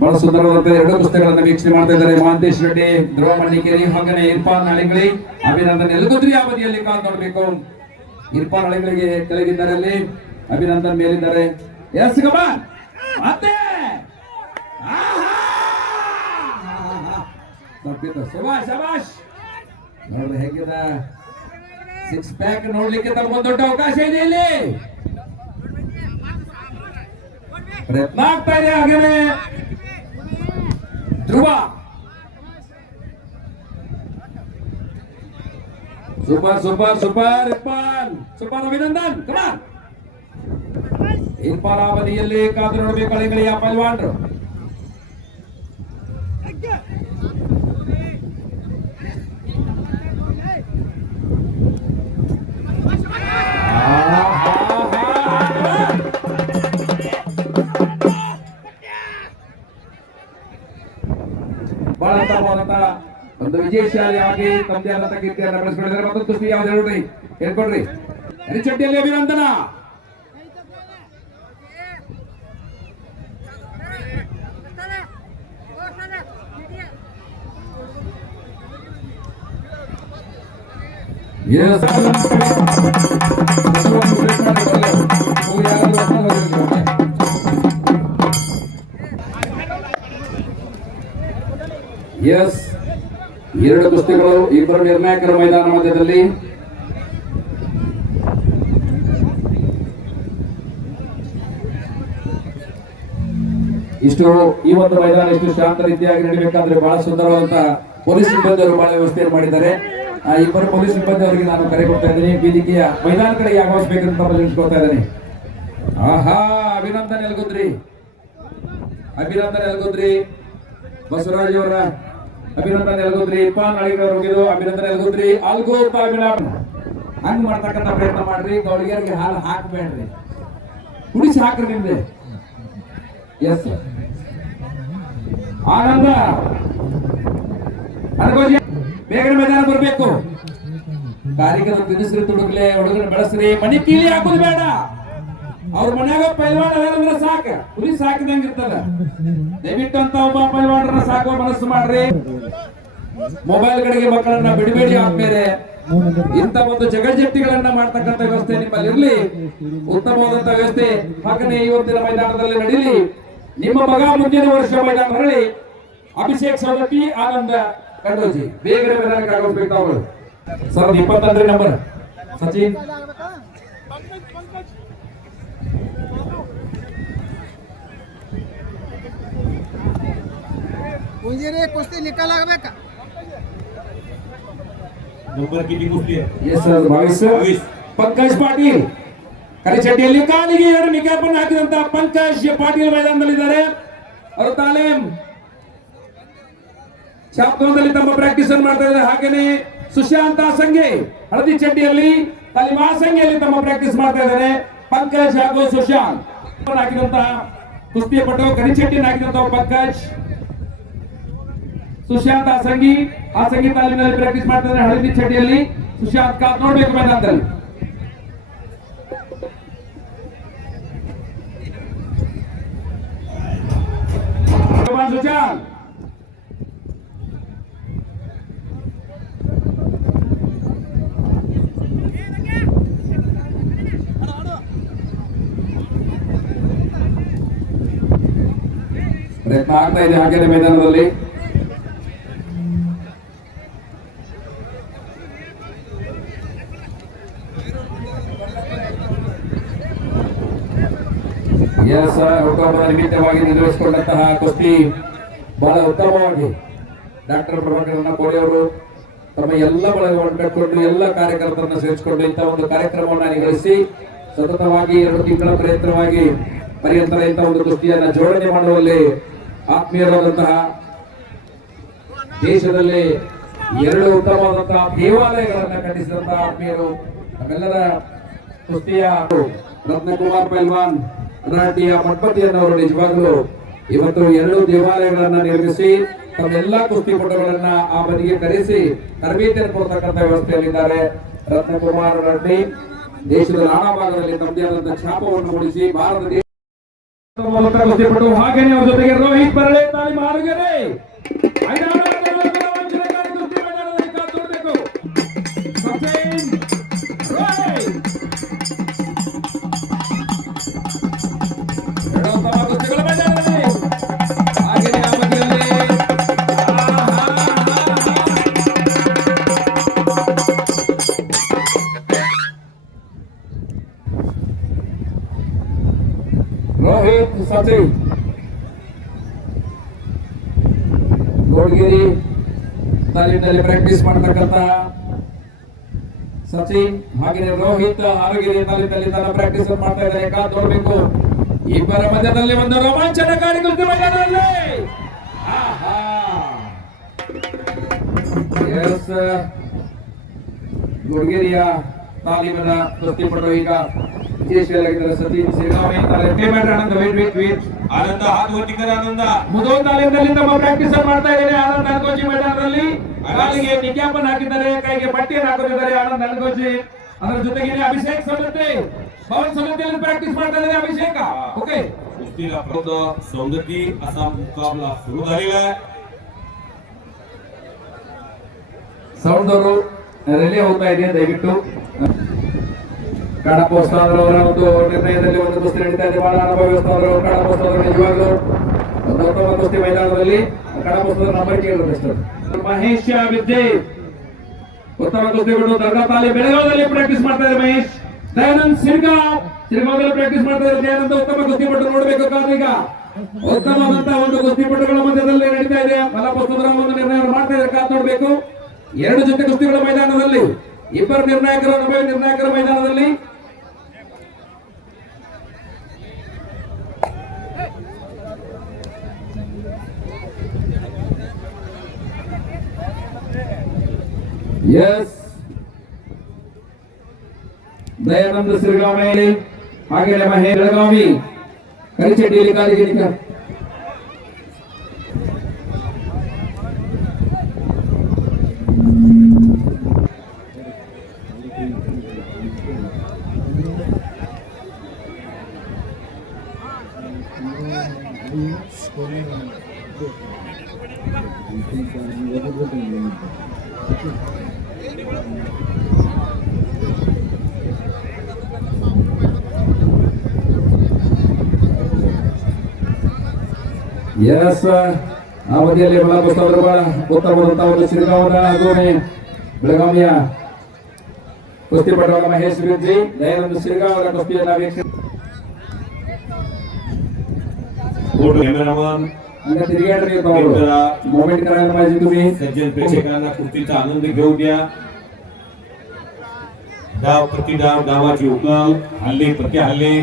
ಬಹಳ ಸುಂದರವಾದ 2 ಕುಸ್ತಿಗಳನ್ನ ವೀಕ್ಷಣೆ ಮಾಡ್ತಾ ಇದ್ದಾರೆ. ಮಹಾಂತೇಶ್ ರೆಡ್ಡಿ, ಧ್ರುವ ಮಣ್ಣಿಕೇರಿ ಹಾಗೇನೆ ಇರ್ಫಾನ್ ಅಳಿಗಳಿ, ಅಭಿನಂದನ್ ಎಲ್ಗುದ್ರಿ ಆ ಬದಿಯಲ್ಲಿ ಕಾಲ್ ನೋಡ್ಬೇಕು. ಇರ್ಫಾನ್ ಅಳಿಗಳಿಗೆ ಕೆಳಗಿದ್ದಾರೆ, ಅಲ್ಲಿ ಅಭಿನಂದನ್ ಮೇಲಿದ್ದಾರೆ. ಎಸ್ ಕಮಾನ್ ಮತ್ತೆ ಶಬಾಷ್ ಶಬಾಷ್. ನೋಡ್ರಿ ಹೇಗಿದ 6 ಪ್ಯಾಕ್ ನೋಡ್ಲಿಕ್ಕೆ ತಮ್ಮ ದೊಡ್ಡ ಅವಕಾಶ ಇದೆ. ಇಲ್ಲಿ ಪ್ರಯತ್ನ ಆಗ್ತಾ ಇದೆ. ಹಾಗೇನೆ Dhruva super super super Irfan, super Abhinandan. Come on Irfan ಆ ಬದಿಯಲ್ಲಿ ಕಾದು ನೋಡಬೇಕು ಅಳಿಗಳಿಯ ಪಲ್ವಾನ್ರು. ಬಹಳ ಒಂದು ವಿಜಯಶಾಲಿಯಾಗಿ ತಮ್ಮದೇ ಆದಂತ ಕೀರ್ತಿಯನ್ನು ಬೆಳೆಸಿಕೊಂಡಿದ್ದಾರೆ. ಮತ್ತೊಂದು ಕುಸ್ತಿ ಯಾವ್ದು ಹೇಳ್ರಿ, ಹೇಳ್ಕೊಡ್ರಿ. ಅರಿಚಟ್ಟಿಯಲ್ಲಿ ಅಭಿನಂದನ. ಎಸ್ 2 ಕುಸ್ತಿಗಳು, 2 ನಿರ್ಣಾಯಕರ ಮೈದಾನ ಮಧ್ಯದಲ್ಲಿ. ಇಷ್ಟು ಈ ಒಂದು ಮೈದಾನ ಇಷ್ಟು ಶಾಂತ ರೀತಿಯಾಗಿ ನಡೀಬೇಕಾದ್ರೆ ಬಹಳ ಸುಂದರವಾದಂತಹ ಪೊಲೀಸ್ ಸಿಬ್ಬಂದಿಯವರು ಬಹಳ ವ್ಯವಸ್ಥೆಯನ್ನು ಮಾಡಿದ್ದಾರೆ. ಆ 2 ಪೊಲೀಸ್ ಸಿಬ್ಬಂದಿ ಅವರಿಗೆ ನಾನು ಕರೆ ಕೊಡ್ತಾ ಇದ್ದೀನಿ. ವೇದಿಕೆಯ ಮೈದಾನ ಕಡೆಗೆ ಆಗಮಿಸಬೇಕಂತ ತಿಳಿಸ್ಕೊಡ್ತಾ ಇದ್ದೀನಿ. ಆಹಾ, ಅಭಿನಂದನೆ ಎಲ್ಗುದ್ರಿ, ಅಭಿನಂದನೆ ಎಲ್ಗುದ್ರಿ. ಬಸವರಾಜ್ ಅವರ ಅಭಿನಂದನೆ ಎಲ್ಗುದ್ರಿ. ಇರ್ಫಾನ್ ಅಳಿಗರ್ ಹೋಗಿದ್ರು, ಅಭಿನಂದನೆ ಎಲ್ಗುದ್ರಿ. ಆಲ್ಗೋತ ಅಭಿನಂದನೆ. ಹಂಗ್ ಮಾಡ್ತಕ್ಕಂಥ ಪ್ರಯತ್ನ ಮಾಡ್ರಿ. ಗೌಳಿಗರಿಗೆ ಹಾಲು ಹಾಕಬೇಡ್ರಿ, ಕುಡಿಸಿ ಹಾಕ್ರಿ ನಿಮ್ದೆ. ಎಸ್ ಆನಂದ ಅನುಭವಿ ಬೇಗನೆ ಮೈದಾನ ಬರಬೇಕು. ಕಾರ್ಯಕ್ರಮ ತಿಳಿಸ್ರಿ, ತುಡುಗ್ಲೆ ಹುಡುಗರು ಬೆಳೆಸ್ರಿ. ಮನಿ ಕೀಲಿ ಹಾಕೋದು ಬೇಡ. ಅವ್ರ ಮನ್ಯಾಗ ಪೈಲ್ವಾನ್ ಅದಾರಂದ್ರ ಸಾಕ, ಕುರಿ ಸಾಕಿದಂಗ ಇರ್ತದ. ದಯವಿಟ್ಟು ಅಂತ ಒಬ್ಬ ಪೈಲ್ವಾನರನ್ನ ಸಾಕುವ ಮನಸ್ಸು ಮಾಡ್ರಿ. ಮೊಬೈಲ್ ಕಡೆಗೆ ಮಕ್ಕಳನ್ನ ಬಿಡಬೇಡಿ. ಆದ್ಮೇಲೆ ಇಂಥ ಒಂದು ಜಗಜ್ಜಟ್ಟಿಗಳನ್ನ ಮಾಡ್ತಕ್ಕಂಥ ವ್ಯವಸ್ಥೆ ನಿಮ್ಮಲ್ಲಿ ಇರಲಿ, ಉತ್ತಮವಾದಂತಹ ವ್ಯವಸ್ಥೆ. ಹಾಗನೇ ಇವತ್ತಿನ ಮೈದಾನದಲ್ಲಿ ನಡೀಲಿ. ನಿಮ್ಮ ಮಗ ಮುಂದಿನ ವರ್ಷ ಮೈದಾನ ಹೊರಳಿ ಅಭಿಷೇಕ್ ಸೌದತ್ತಿ, ಆನಂದ ಕಂಡೋಜಿ ಬೇಗನೆ ಮೈದಾನಕ್ಕೆ ಆಗಬೇಕು. ಅವರು 21 ನಂಬರ್ ಸಚಿನ್ ಮುಂಜಾನೆ ಕುಸ್ತಿ ನಿಕಾಲ್ ಆಗ್ಬೇಕಾ? नंबर किती कुठली आहे? ಎಸ್ 22 ಪಂಕಜ್ ಪಾಟೀಲ್ ಕರಿಚಟ್ಟಿಯಲ್ಲಿ ಕಾಲಿಗೆ 2 ನಿಕಾಪನ್ನು ಹಾಕಿದಂತ ಪಂಕಜ್ ಪಾಟೀಲ್ ಮೈದಾನದಲ್ಲಿದ್ದಾರೆ. ಅವರು ತಾಲೀಮ್ ಚಾಪ್ಕೋನದಲ್ಲಿ ತಮ್ಮ ಪ್ರಾಕ್ಟೀಸ್ ಅನ್ನು ಮಾಡ್ತಾ ಇದ್ದಾರೆ. ಹಾಗೇನೆ ಸುಶಾಂತ್ ಸಂಘೆ ಹಳದಿ ಚಡ್ಡಿಯಲ್ಲಿ ತಾಲೀಮ್ ಸಂಘೆಯಲ್ಲಿ ತಮ್ಮ ಪ್ರಾಕ್ಟೀಸ್ ಮಾಡ್ತಾ ಇದ್ದಾರೆ. ಪಂಕಜ್ ಹಾಗೂ ಸುಶಾಂತ್ ಹಾಕಿದಂತಹ ಕುಸ್ತಿಯ ಪಟು ಕರಿಚಟ್ಟಿಯನ್ನು ಹಾಕಿದಂತಹ ಪಂಕಜ್, ಸುಶಾಂತ್ ಆಸಂಗಿ ತಾಲೀಮಿನಲ್ಲಿ ಪ್ರಾಕ್ಟೀಸ್ ಮಾಡ್ತಿದ್ದಾರೆ ಹಳದಿ ಚಡ್ಡಿಯಲ್ಲಿ. ಸುಶಾಂತ್ ಕಾತ್ ನೋಡ್ಬೇಕು ಮೈದಾನದಲ್ಲಿ. ಸುಶಾಂತ್ ಪ್ರಯತ್ನ ಆಗ್ತಾ ಇದೆ ಹಾಗೆ ಮೈದಾನದಲ್ಲಿ. ಹುಟ್ಟುಹಬ್ಬದ ನಿಮಿತ್ತವಾಗಿ ನಿರ್ವಹಿಸಿಕೊಂಡಂತಹ ಕುಸ್ತಿ ಬಹಳ ಉತ್ತಮವಾಗಿ ಡಾಕ್ಟರ್ ಪ್ರಭಾಕರಣ್ಣ ಕೋಡಿ ಅವರು ತಮ್ಮ ಎಲ್ಲ ಬಳಗವನ್ನು ಕಟ್ಟಿಕೊಂಡು ಎಲ್ಲ ಕಾರ್ಯಕರ್ತರನ್ನು ಸೇರಿಸಿಕೊಂಡು ಇಂತಹ ಒಂದು ಕಾರ್ಯಕ್ರಮವನ್ನು ನಿರ್ವಹಿಸಿ ಸತತವಾಗಿ 2 ತಿಂಗಳ ಪ್ರಯತ್ನವಾಗಿ ಪರ್ಯಂತರ ಇಂತಹ ಒಂದು ಕುಸ್ತಿಯನ್ನು ಜೋಡಣೆ ಮಾಡುವಲ್ಲಿ ಆತ್ಮೀಯರಾದಂತಹ ದೇಶದಲ್ಲಿ 2 ಉತ್ತಮವಾದಂತಹ ದೇವಾಲಯಗಳನ್ನು ಕಟ್ಟಿಸಿದಂತಹ ಆತ್ಮೀಯರು ನಮ್ಮೆಲ್ಲರ ಕುಸ್ತಿಯ ರತ್ನಕುಮಾರ್ ಪೈಲ್ವಾನ್ ಮರಾಠಿಯ ಮಠಪತಿಯನ್ನವರು ನಿಜವಾಗ್ಲೂ ಇವತ್ತು 2 ದೇವಾಲಯಗಳನ್ನ ನಿರ್ಮಿಸಿ ತಮ್ಮೆಲ್ಲ ಕುಸ್ತಿಪಟುಗಳನ್ನ ಆ ಬದಿಗೆ ಕರೆಸಿ ತರಬೇತಿಯನ್ನು ಕೊಡ್ತಕ್ಕಂಥ ವ್ಯವಸ್ಥೆಯಲ್ಲಿದ್ದಾರೆ. ರತ್ನಕುಮಾರ್ ರೆಡ್ಡಿ ದೇಶದ ನಾನಾ ಭಾಗದಲ್ಲಿ ತಮ್ಮದೇ ಆದಂತಹ ಛಾಪವನ್ನು ಮೂಡಿಸಿ ಭಾರತ ಕುಸ್ತಿಪಟು. ಹಾಗೇನೆ ಅವರ ಜೊತೆಗೆ ರೋಹಿತ್ ಪರಳೆ ತಾಲೀಮ್ ಆಡುಗೆರೆ ರೋಹಿತ್ ಸಚಿನ್ ಗೋಡ್ಗೇರಿ ತಾಲೀಮಿನಲ್ಲಿ ಪ್ರಾಕ್ಟೀಸ್ ಮಾಡತಕ್ಕಂತ ಸಚಿನ್, ಹಾಗೆ ರೋಹಿತ್ ಆರೋಗ್ಯ ತಾಲೀಮಿನಲ್ಲಿ ತನ್ನ ಪ್ರಾಕ್ಟೀಸ್ ಮಾಡ್ತಾ ಇದ್ದಾರೆ. ಕಾದ್ ನೋಡಬೇಕು. ಇಬ್ಬರ ಮಧ್ಯದಲ್ಲಿ ಒಂದು ರೋಮಾಂಚನಕಾರಿ ಕುಸ್ತಿ ಮೈದಾನದಲ್ಲಿ ಗೋಡ್ಗೇರಿಯ ತಾಲೀಮಿನ ಕುಸ್ತಿಪಟು ಈಗ ವಿಶೇಷವಾಗಿದ್ದಾರೆ. ಸತೀಶ್ ಸಿಗಾಮೆ आनंद हात वरती कर आनंद. ಮುದೋಲ್ ತಾಲೀಮಿನಲ್ಲಿ ತಮ್ಮ ಪ್ರಾಕ್ಟೀಸ್ ಮಾಡ್ತಾ ಇದ್ದಾರೆ. ಆನಂದ್ ನಲ್ಗೋಜಿ ಮೈದಾನದಲ್ಲಿ ಕಾಲಿಗೆ ನಿಕ್ಯಾಪನ್ ಹಾಕಿದ್ದಾರೆ, ಕೈಗೆ ಪಟ್ಟಿಯನ್ನು ಹಾಕಿದ್ದಾರೆ ಆನಂದ್ ನಲ್ಗೋಜಿ. ಅದರ ಜೊತೆಗೆ ಅಭಿಷೇಕ್ ಸೌದತ್ತಿ ಪವನ್ ಸೌದತ್ತಿಯಲ್ಲಿ ಪ್ರಾಕ್ಟೀಸ್ ಮಾಡ್ತಾ ಇದ್ದಾರೆ. ಅಭಿಷೇಕ ಓಕೆ कुस्तीला प्रबोध सौदत्ती असा मुकाबला सुरू झालेला आहे. ಸೌಂಡ್ ಅವರು ರಿಲೇ ಹೋಗ್ತಾ ಇದೆ. ದಯವಿಟ್ಟು ಕಡಪ ಹೊಸತಾದ್ರವರ ಒಂದು ನಿರ್ಣಯದಲ್ಲಿ ಒಂದು ಕುಸ್ತಿ ನಡೀತಾ ಇದೆ. ಬಹಳ ಅನುಭವಿ ಹೊಸತಾದ್ರು ಕಡಪ ಹೊಸತಾದ್ರು ನಿಜವಾಗ್ಲೂ ಒಂದು ಉತ್ತಮ ಕುಸ್ತಿ ಮೈದಾನದಲ್ಲಿ ಕಡಪ ಹೊಸತಾದ್ರು ನಂಬರ್ ಕೇಳಿದ್ರು. ಮಹೇಶ್ ವಿದ್ಯೆ ಉತ್ತಮ ಕುಸ್ತಿಗಳು ದರ್ಗಾ ತಾಲೀಮ್ ಬೆಳಗಾವಿಯಲ್ಲಿ ಪ್ರಾಕ್ಟೀಸ್ ಮಾಡ್ತಾ ಇದ್ದಾರೆ. ಮಹೇಶ್ ದಯಾನಂದ್ ಸಿರಿಗಾಂವದಲ್ಲಿ ಪ್ರಾಕ್ಟೀಸ್ ಮಾಡ್ತಾ ಇದ್ದಾರೆ. ದಯಾನಂದ್ ಉತ್ತಮ ಕುಸ್ತಿಪಟು ನೋಡಬೇಕು. ಈಗ ಉತ್ತಮವಾದಂತಹ ಒಂದು ಕುಸ್ತಿಪಟುಗಳ ಮಧ್ಯದಲ್ಲಿ ನಡೀತಾ ಇದೆ. ಫಲಪುಸ್ತಕದ ಒಂದು ನಿರ್ಣಯವನ್ನು ಮಾಡ್ತಾ ಇದ್ದಾರೆ. ಕಾದ್ ನೋಡಬೇಕು. 2 ಜೊತೆ ಕುಸ್ತಿಗಳ ಮೈದಾನದಲ್ಲಿ ಇಬ್ಬರು ನಿರ್ಣಾಯಕರು ಅನುಭವಿ ನಿರ್ಣಾಯಕರ ಮೈದಾನದಲ್ಲಿ ಎಸ್ ದಯಾನಂದ ಸಿರಿಗಾಂವಿ ಹಾಗೆ ಮಹೇಶ್ ಬೆಳಗಾವಿ ಕರಿಚಟ್ಟಿಯಲ್ಲಿ ಕಾಲಿಗೆ ನಿಕ್ಕ ಎಸ್ ಅವಧಿಯಲ್ಲಿ ಬಲ ಉತ್ತರವಾದಂತಹ ಒಂದು ಶಿರಗಾವನ ಗೋಣೆ ಬೆಳಗಾವಿಯ ಕುಸ್ತಿಪಟುವಾದ ಮಹೇಶ್ ಬಿರ್ಜಿ ದಯಾನಂದ ಶಿರಗಾವರ ಕುಸ್ತಿಯನ್ನ ವೀಕ್ಷಿಸಿ कॅमेरामन ಈಗ तिरगेड्री मोमेंट करायला पाहिजे तुम्ही सज्जन प्रेक्षकांना कुस्तीचा आनंद घेऊ द्या डाव प्रति डाव डावाची उकल हल्ले प्रति हल्ले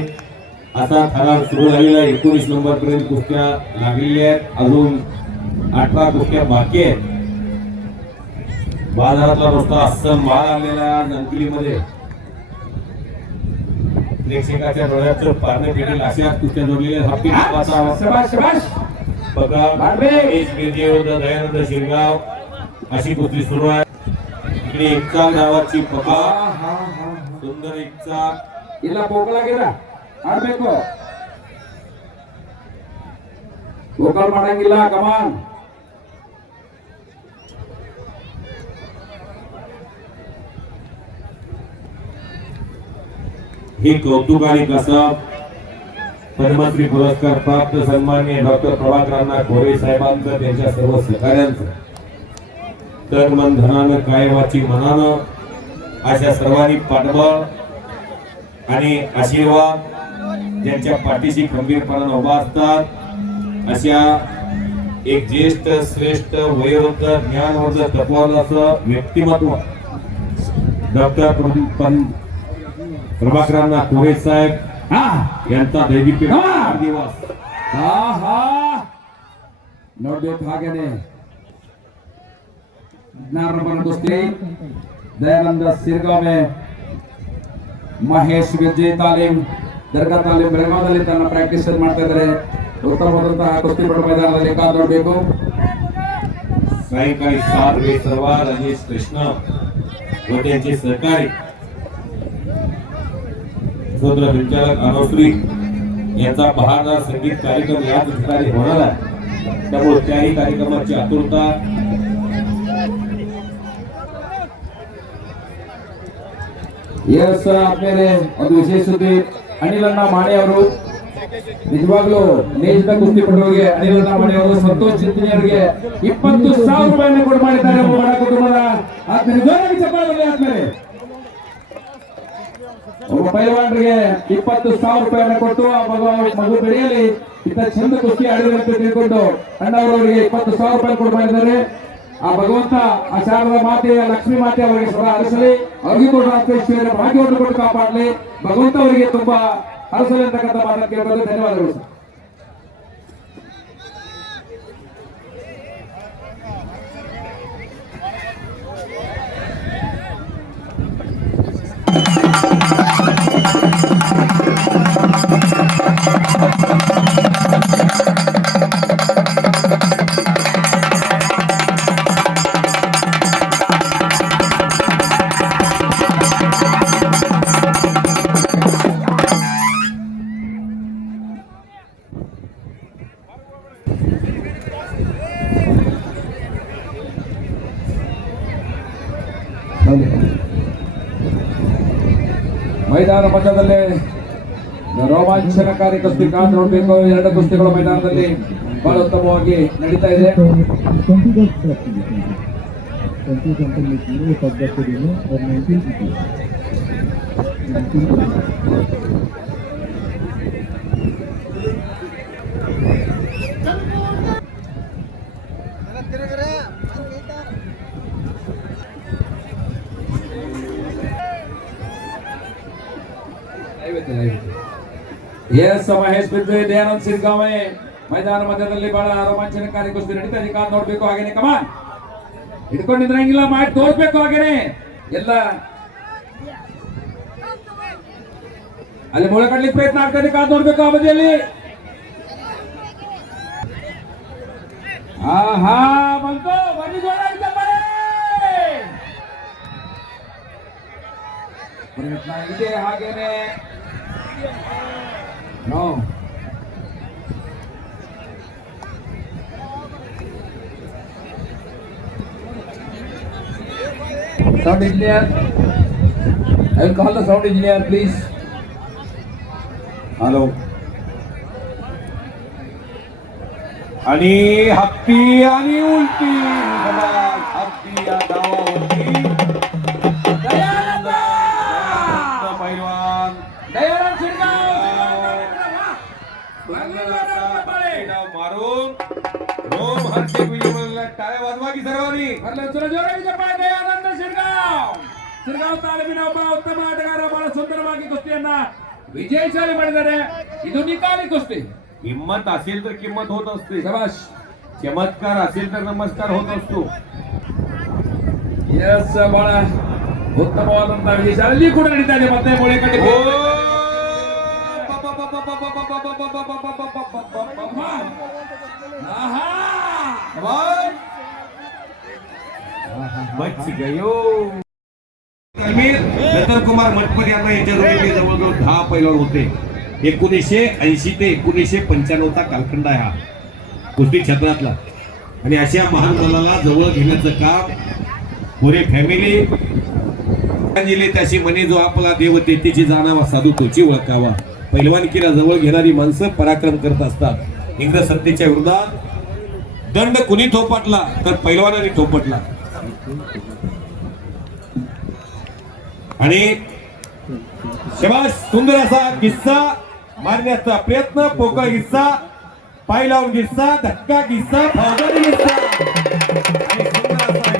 असा थरार सुरू झालेला 19 नंबर पर्यंत कुस्त्या लागलेल्या आहेत अजून 18 कुस्त्या बाकी आहेत बाजारातला नुसता अस्सल माल आलेला नंकलीमध्ये प्रेक्षकाच्या डोळ्याचं पारणं फिरेल अशा कुस्त्या जोडलेल्या शबाश शबाश बघा महेश बिर्जे विरुद्ध दयानंद शिरगाव अशी कुस्ती सुरू आहे इकडे एकचा नावाची पका सुंदर एकचा ಇಲ್ಲ ಹೋಗಲಾಗಿರ ಆಡ್ಬೇಕು ಗೋಕಾಲ್ ಮಾಡಂಗಿಲ್ಲ ಕಮಾನ್ हे कौतुक आणि कसब पद्मश्री पुरस्कार प्राप्त सन्माननीय डॉक्टर प्रभाकरांना गोरे साहेबांचं त्यांच्या सर्व सहकाऱ्यांचं तन मन धनानं कायवाची मनानं अशा सर्वांनी पाठबळ आणि आशीर्वाद ज्यांच्या पाठीशी खंबीरपणानं उभा असतात अशा एक ज्येष्ठ श्रेष्ठ वयोवृद्ध ज्ञानवर्ध तत्वान असं व्यक्तिमत्व डॉक्टर प्रभाकरांना कोरे साहेब यांचा दैदिप्य दिवस ನೋಡ್ಬೇಕು ಹಾಗೇನೆ 16 ನಂಬರ್ ಕುಸ್ತಿ ದಯಾನಂದ ಶಿರಗಾವ್ में ಮಹೇಶ್ ವಿಜಯ್ ತಾಲೀಮ್ ದರ್ಗಾ ತಾಲೀಮ್ ಬೆಳಗಾವಿಯಲ್ಲಿ ತನ್ನ ಪ್ರಾಕ್ಟೀಸ್ ಮಾಡ್ತಾ ಇದ್ದಾರೆ ಉತ್ತಮವಾದಂತಹ ಕುಸ್ತಿಪಟು ಮೈದಾನದಲ್ಲಿ ಕಾದು ನೋಡಬೇಕು सायंकाळी 7 वे सर्व रमेश कृष्ण व त्यांचे सहकारी सूत्र संचालक अनुश्री यांचा बहारदार संगीत कार्यक्रम याच ठिकाणी होणार आहे त्यामुळे त्याही कार्यक्रमाची आतुरता ಎಸ್ ಆದ್ಮೇಲೆ ಒಂದು ವಿಶೇಷ ಸುದ್ದಿ ಅನಿಲಣ್ಣ ಮಾಣೆ ಅವರು ನಿಜವಾಗ್ಲೂ ನೇಜದ ಕುಸ್ತಿಪಟುಗಳಿಗೆ ಅನಿಲಣ್ಣ ಮಾಣೆ ಅವರು ಸಂತೋಷ್ ಚಿಂತನೆ ಅವರಿಗೆ 20,000 ರೂಪಾಯಿಯನ್ನು ಕೊಡು ಮಾಡಿದ್ದಾರೆ ಬಡ ಕುಟುಂಬದ ಆದ್ಮೇಲೆ ಜೋರಾಗಿ ಚಪ್ಪಾಳೆ ಬರಲಿ ಆದ್ಮೇಲೆ ಒಬ್ಬ ಪೈಲ್ವಾನ್ರಿಗೆ 20,000 ರೂಪಾಯಿಯನ್ನು ಕೊಟ್ಟು ಆ ಮಗು ಬೆಳೆಯಲಿ ಇಂಥ ಚಂದ ಕುಸ್ತಿ ಆಡಿದಂತೆ ತಿಳ್ಕೊಂಡು ಅಣ್ಣವರವರಿಗೆ 20,000 ರೂಪಾಯಿ ಕೊಡು ಮಾಡಿದ್ದಾರೆ ಆ ಭಗವಂತ ಆ ಶಾರದ ಮಾತೆ ಲಕ್ಷ್ಮೀ ಮಾತೆ ಅವರಿಗೆ ಸದಾ ಹರಿಸಲಿ ಅವ್ರಿಗೂ ಕೂಡ ರಾಷ್ಟ್ರೀಯ ಭಾಗ್ಯವನ್ನು ಕೊಟ್ಟು ಕಾಪಾಡಲಿ ಭಗವಂತ ಅವರಿಗೆ ತುಂಬಾ ಹರಿಸಲಿ ಅಂತಕ್ಕಂಥ ಮಾತನ್ನು ಕೇಳಬಹುದು ಧನ್ಯವಾದಗಳು ಸರ್ ಮೈದಾನ ಮಧ್ಯದಲ್ಲಿ ರೋಮಾಂಚನಕಾರಿ ಕುಸ್ತಿ ಕಾದು ನೋಡಬೇಕು ಎರಡು ಕುಸ್ತಿಗಳು ಮೈದಾನದಲ್ಲಿ ಬಹಳ ಉತ್ತಮವಾಗಿ ನಡೀತಾ ಇದೆ ಎಸ್ ಮಹೇಶ್ ಬಿರ್ಜೆ ದಯಾನಂದ್ ಶಿರಗಾವ್ ಮೈದಾನ ಮಧ್ಯದಲ್ಲಿ ಬಹಳ ರೋಮಾಂಚನಕಾರಿ ಕುಸ್ತಿ ನಡೀತಾ ಇದೆ ಕಾದು ನೋಡ್ಬೇಕು ಹಾಗೇನೆ ಕಮಾನ್ ಹಿಡ್ಕೊಂಡಿದ್ರಂಗಿಲ್ಲ ಮಾಡಿ ತೋರ್ಬೇಕು ಹಾಗೇನೆ ಎಲ್ಲ ಅಲ್ಲಿ ಮೊಳೆ ಕಡ್ಲಿಕ್ಕೆ ಪ್ರಯತ್ನ ಆಗ್ತಾ ಇದೆ ಕಾದು ನೋಡ್ಬೇಕು ಆ ಬದಿಯಲ್ಲಿ ಆಹಾ ಬಂತು ಬನ್ನಿ ಜೋರಾಗಿ ಚಪ್ಪಾಳೆ ಪ್ರಯತ್ನ ಇದೆ ಹಾಗೇನೆ no Sound engineer. I will call the sound engineer, please. Hello. आणि हत्ती आणि उलटी हत्ती या गावावरती दयानंद पैलवान दयानंद शिरगाव मारून रोम हर्षे विजय टाळ्या वाजवा की सर्वांनी. दयानंद शिरगाव ಶಿರಗಾಂವ್ ತಾಲೂಕಿನ ಒಬ್ಬ ಉತ್ತಮ ಆಟಗಾರ ಬಹಳ ಸುಂದರವಾಗಿ ಕುಸ್ತಿಯನ್ನ ವಿಜಯಶಾಲಿ ಮಾಡಿದ್ದಾರೆ. ಇದು ನಿಕಾಲಿ ಕುಸ್ತಿ. हिम्मत असेल तर किंमत होत असते. ಶಬಾಷ್. चमत्कार असेल तर नमस्कार होत असतो. ಎಸ್ ಬಹಳ ಉತ್ತಮವಾದಂತಹ ವಿಜಯ ಅಲ್ಲಿ ಕೂಡ ನಡೀತಾ ಇದೆ. ಮತ್ತೆ ಮೊಳೆಕಟ್ಟಿ बच गयो. नंतर कुमार मटपट यांना याच्या जवळजवळ 10 पैलवान होते. 1980 ते 1995 कालखंड आहे हा कुस्ती क्षेत्रातला. आणि अशा महान दलाला जवळ घेण्याचं काम पुरे फॅमिली त्याची म्हणे जो आपला देव तेथीची जाणावा साधू तोची ओळखावा. पैलवानकीला जवळ घेणारी माणसं पराक्रम करत असतात. इंग्रज सत्तेच्या विरोधात दंड कुणी थोपटला तर पैलवानाने थोपटला. आणि शबाश सुंदर असा किस्सा मारण्याचा प्रयत्न पोकळ किस्सा पाय लावून किस्सा धक्का किस्सा फौजदारी किस्सा आणि सुंदर असा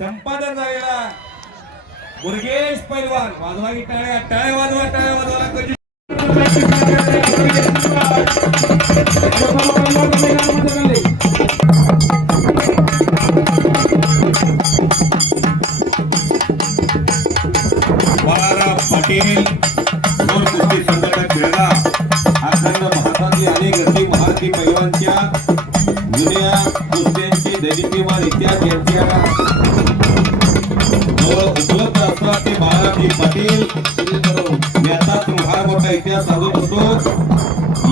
संपादन झालेला मुरगेश पैलवान वाजवा की टाळ्या टाळ्या वाजवा टाळ्या वाजवा. बाळाराव पाटील कुस्ती संघटक बेळगाव अखंड भारतातली अनेक गती महारथी पैलवानच्या जुन्या कुस्त्यांचे दैनिकमान इतिहास यांच्या उपलब्ध असतात. ते बाळाराव पाटील याचाच फार मोठा इतिहास साधत होतो.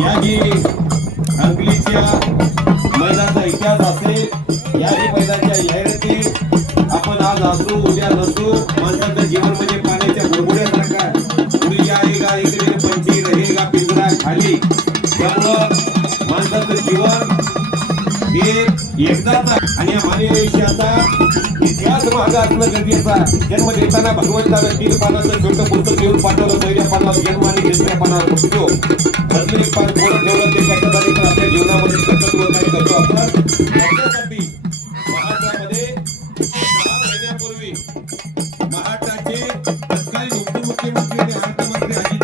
याही अंकलीच्या मैदानाचा इतिहास असेल. याही मैदानाच्या जाहिराती आपण आज असू उद्या नसू. माणसाचं जीवन म्हणजे पाण्याच्या बुडबुड्यासारखं. पुढे जाएगा इकडे पंछी रहेगा पिंजरा खाली. त्यामुळं माणसाचं जीवन हे एकदाच आणि या मानवी आयुष्याचा इतिहास मागे असणं गरजेचं आहे. जन्म देताना भगवंतानं 3 पानाचं छोटं पुस्तक लिहून पाठवलं. पहिल्या पानावर जन्म आणि दुसऱ्या पानावर मृत्यू. अजून एक पान कोणं ठेवलं ते त्याच्यासाठी पण आपल्या जीवनामध्ये कर्तव्य काय करतो आपण. याच्यासाठी महाराष्ट्रामध्ये 6 महिन्यापूर्वी महाराष्ट्राचे तत्कालीन उपमुख्यमंत्री आणि अर्थमंत्री अजित